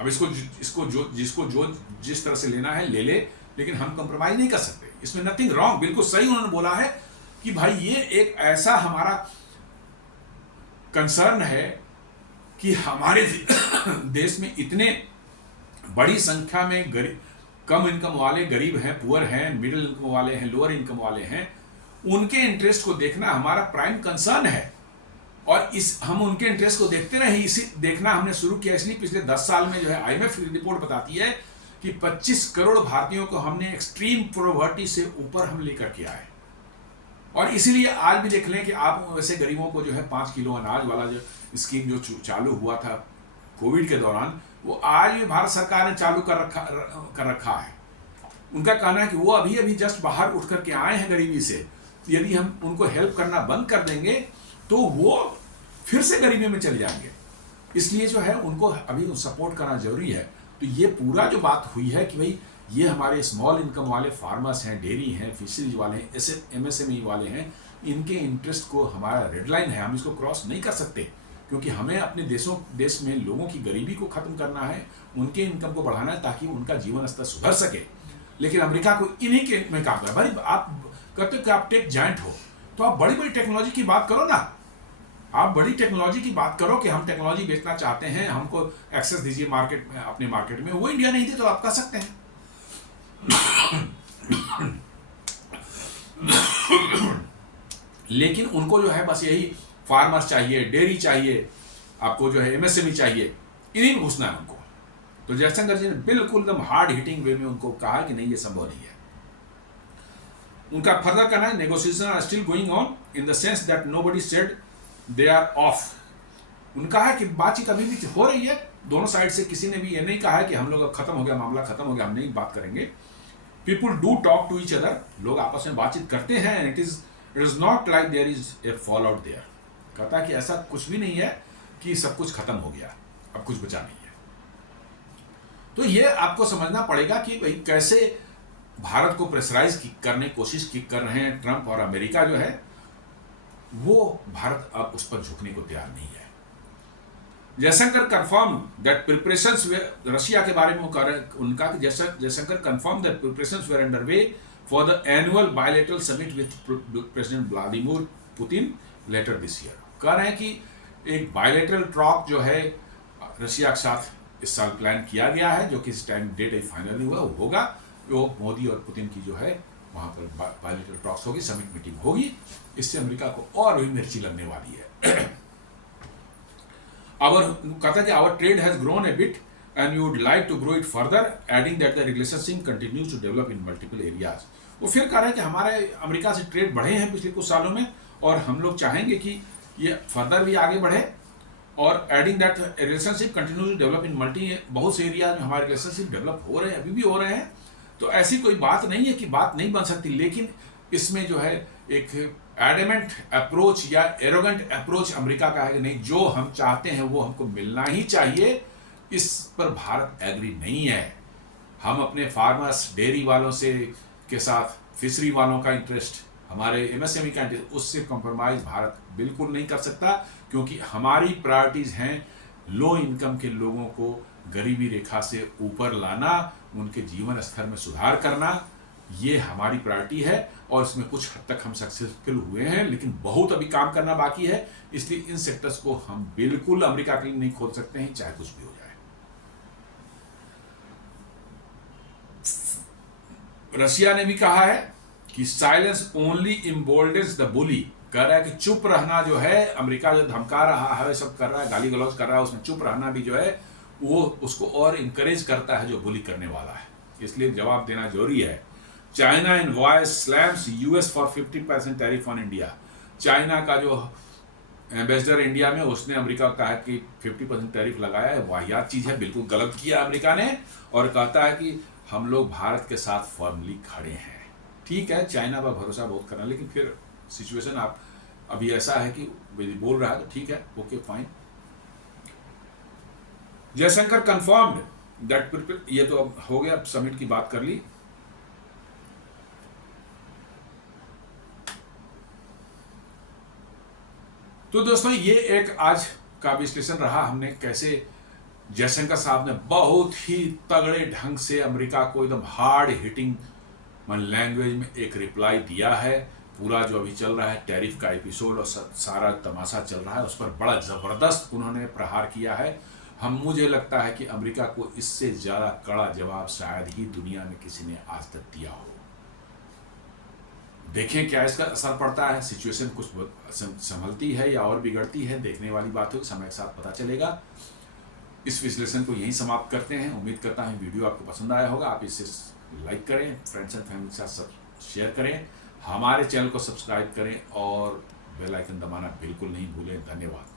अब जिसको जो जिस तरह से लेना है ले ले, लेकिन हम कॉम्प्रोमाइज नहीं कर सकते, इसमें नथिंग रॉन्ग, बिल्कुल सही उन्होंने बोला है कि भाई ये एक ऐसा हमारा कंसर्न है कि हमारे देश में इतने बड़ी संख्या में कम इनकम वाले गरीब हैं, पुअर हैं, मिडिल इनकम वाले हैं, लोअर इनकम वाले हैं, उनके इंटरेस्ट को देखना हमारा प्राइम कंसर्न है, और हम उनके इंटरेस्ट को देखते रहे, इसी देखना हमने शुरू किया। इसलिए पिछले 10 साल में जो है IMF रिपोर्ट बताती है कि 25 करोड़ भारतीयों को हमने एक्सट्रीम पॉवर्टी से ऊपर हम लेकर के आए। और इसीलिए आज भी देख लें कि आप वैसे गरीबों को जो है 5 किलो अनाज वाला जो स्कीम जो चालू हुआ था कोविड के दौरान, वो आज भी भारत सरकार ने चालू कर रखा है। उनका कहना है कि वो अभी अभी जस्ट बाहर उठ करके आए हैं गरीबी से, यदि हम उनको हेल्प करना बंद कर देंगे तो वो फिर से गरीबी में चले जाएंगे। इसलिए जो है उनको अभी सपोर्ट करना जरूरी है। तो ये पूरा जो बात हुई है कि भाई ये हमारे स्मॉल इनकम वाले फार्मर्स हैं, डेयरी हैं, फिशरीज वाले हैं, ऐसे MSME वाले हैं, इनके इंटरेस्ट को हमारा रेड लाइन है, हम इसको क्रॉस नहीं कर सकते, क्योंकि हमें अपने देश में लोगों की गरीबी को खत्म करना है, उनके इनकम को बढ़ाना है ताकि उनका जीवन स्तर सुधर सके। लेकिन अमेरिका को इन्हीं के में काम कर, भाई आप कहते हो कि आप टेक जायंट हो, तो आप बड़ी बड़ी टेक्नोलॉजी की बात करो ना। आप बड़ी टेक्नोलॉजी की बात करो कि हम टेक्नोलॉजी बेचना चाहते हैं, हमको एक्सेस दीजिए मार्केट में, अपने मार्केट में। वो इंडिया नहीं दे तो आप कर सकते हैं। लेकिन उनको जो है बस यही फार्मर्स चाहिए, डेयरी चाहिए, आपको जो है MSME चाहिए, इन्हीं में घुसना है उनको। तो जयशंकर जी ने बिल्कुल एकदम हार्ड हिटिंग वे में उनको कहा कि नहीं, ये संभव नहीं है। उनका फर्दर कहना है, negotiation are still going on in the sense that nobody said they are off. उनका है कि बातचीत अभी भी हो रही है दोनों साइड से, किसी ने भी ये नहीं कहा है कि हम लोग अब खत्म हो गया, मामला खत्म हो गया, हम नहीं बात करेंगे। People do talk to each other, लोग आपस में बातचीत करते हैं। It is not like there is a fall out there. कहता है कि ऐसा कुछ भी नहीं है कि सब कुछ खत्म हो गया, अब कुछ बचा नहीं है। तो ये आपको समझना पड़ेगा कि भाई कैसे भारत को प्रेशराइज करने की कोशिश कर रहे हैं ट्रंप और अमेरिका जो है, वो भारत अब उस पर झुकने को तैयार नहीं है। Jaishankar confirm that preparations, Russia के बारे में उनका कि Jaishankar confirm that preparations were underway for the annual bilateral summit with President Vladimir Putin later this year. कह रहे हैं कि एक बायलैटरल टॉक जो है रशिया के साथ इस साल प्लान किया गया है, जो कि इस टाइम डेट फाइनल नहीं हुआ, होगा। वो मोदी और पुतिन की जो है वहाँ पर बायलैटरल टॉक्स होगी, समिट मीटिंग होगी। इससे अमेरिका को और भी मिर्ची लगने वाली है। कहता है कि our trade has grown a bit and you would like to grow it further, adding that the relationship continues to develop in multiple areas. वो फिर कह रहे हैं कि हमारे अमेरिका से ट्रेड बढ़े हैं पिछले कुछ सालों में, और हम लोग चाहेंगे कि ये फर्दर भी आगे बढ़े, और adding that relationship continues to develop in बहुत से एरियाज में हमारे रिलेशनशिप डेवलप हो रहे हैं, अभी भी हो रहे हैं। तो ऐसी कोई बात नहीं है कि बात नहीं बन सकती, लेकिन इसमें जो है एक एडमेंट अप्रोच या एरोगेंट अप्रोच अमेरिका का है कि नहीं, जो हम चाहते हैं वो हमको मिलना ही चाहिए। इस पर भारत एग्री नहीं है। हम अपने फार्मर्स, डेयरी वालों से के साथ फिशरी वालों का इंटरेस्ट, हमारे MSME का इंटरेस्ट, उससे कॉम्प्रोमाइज भारत बिल्कुल नहीं कर सकता, क्योंकि हमारी प्रायोरिटीज हैं लो इनकम के लोगों को गरीबी रेखा से ऊपर लाना, उनके जीवन स्तर में सुधार करना, ये हमारी प्रायोरिटी है। और इसमें कुछ हद तक हम सक्सेसफुल हुए हैं, लेकिन बहुत अभी काम करना बाकी है। इसलिए इन सेक्टर्स को हम बिल्कुल अमेरिका के लिए नहीं खोल सकते हैं, चाहे कुछ भी हो जाए। रशिया ने भी कहा है कि साइलेंस ओनली इम्बोल्डेंस द बुली। कह रहा है कि चुप रहना जो है, अमेरिका जो धमका रहा है, सब कर रहा है, गाली गलौज कर रहा है, उसमें चुप रहना भी जो है वो उसको और इंकरेज करता है जो बुली करने वाला है। इसलिए जवाब देना जरूरी है। China invoice slams US for 50% tariff on India. China का जो एम्बेसडर इंडिया में, उसने अमेरिका का कहा कि 50% टैरिफ लगाया है, वाहियात चीज़ है, बिल्कुल गलत किया अमेरिका ने। और कहता है कि हम लोग भारत के साथ फर्मली खड़े हैं। ठीक है, चाइना पर भरोसा बहुत करना, लेकिन फिर सिचुएशन आप अभी ऐसा है कि बोल रहा है तो ठीक है, okay fine. Jaishankar confirmed that, ये तो अब हो गया, समिट की बात कर ली। तो दोस्तों ये एक आज का विश्लेषण रहा, हमने कैसे जयशंकर साहब ने बहुत ही तगड़े ढंग से अमेरिका को एकदम हार्ड हिटिंग लैंग्वेज में एक रिप्लाई दिया है। पूरा जो अभी चल रहा है टैरिफ का एपिसोड और सारा तमाशा चल रहा है, उस पर बड़ा ज़बरदस्त उन्होंने प्रहार किया है। मुझे लगता है कि अमेरिका को इससे ज़्यादा कड़ा जवाब शायद ही दुनिया में किसी ने आज तक दिया हो। देखें क्या इसका असर पड़ता है, सिचुएशन कुछ संभलती है या और बिगड़ती है, देखने वाली बात हो, समय के साथ पता चलेगा। इस विश्लेषण को यहीं समाप्त करते हैं। उम्मीद करता हूं वीडियो आपको पसंद आया होगा। आप इसे लाइक करें, फ्रेंड्स एंड फैमिली के साथ सब शेयर करें, हमारे चैनल को सब्सक्राइब करें और बेल आइकन दबाना बिल्कुल नहीं भूलें। धन्यवाद।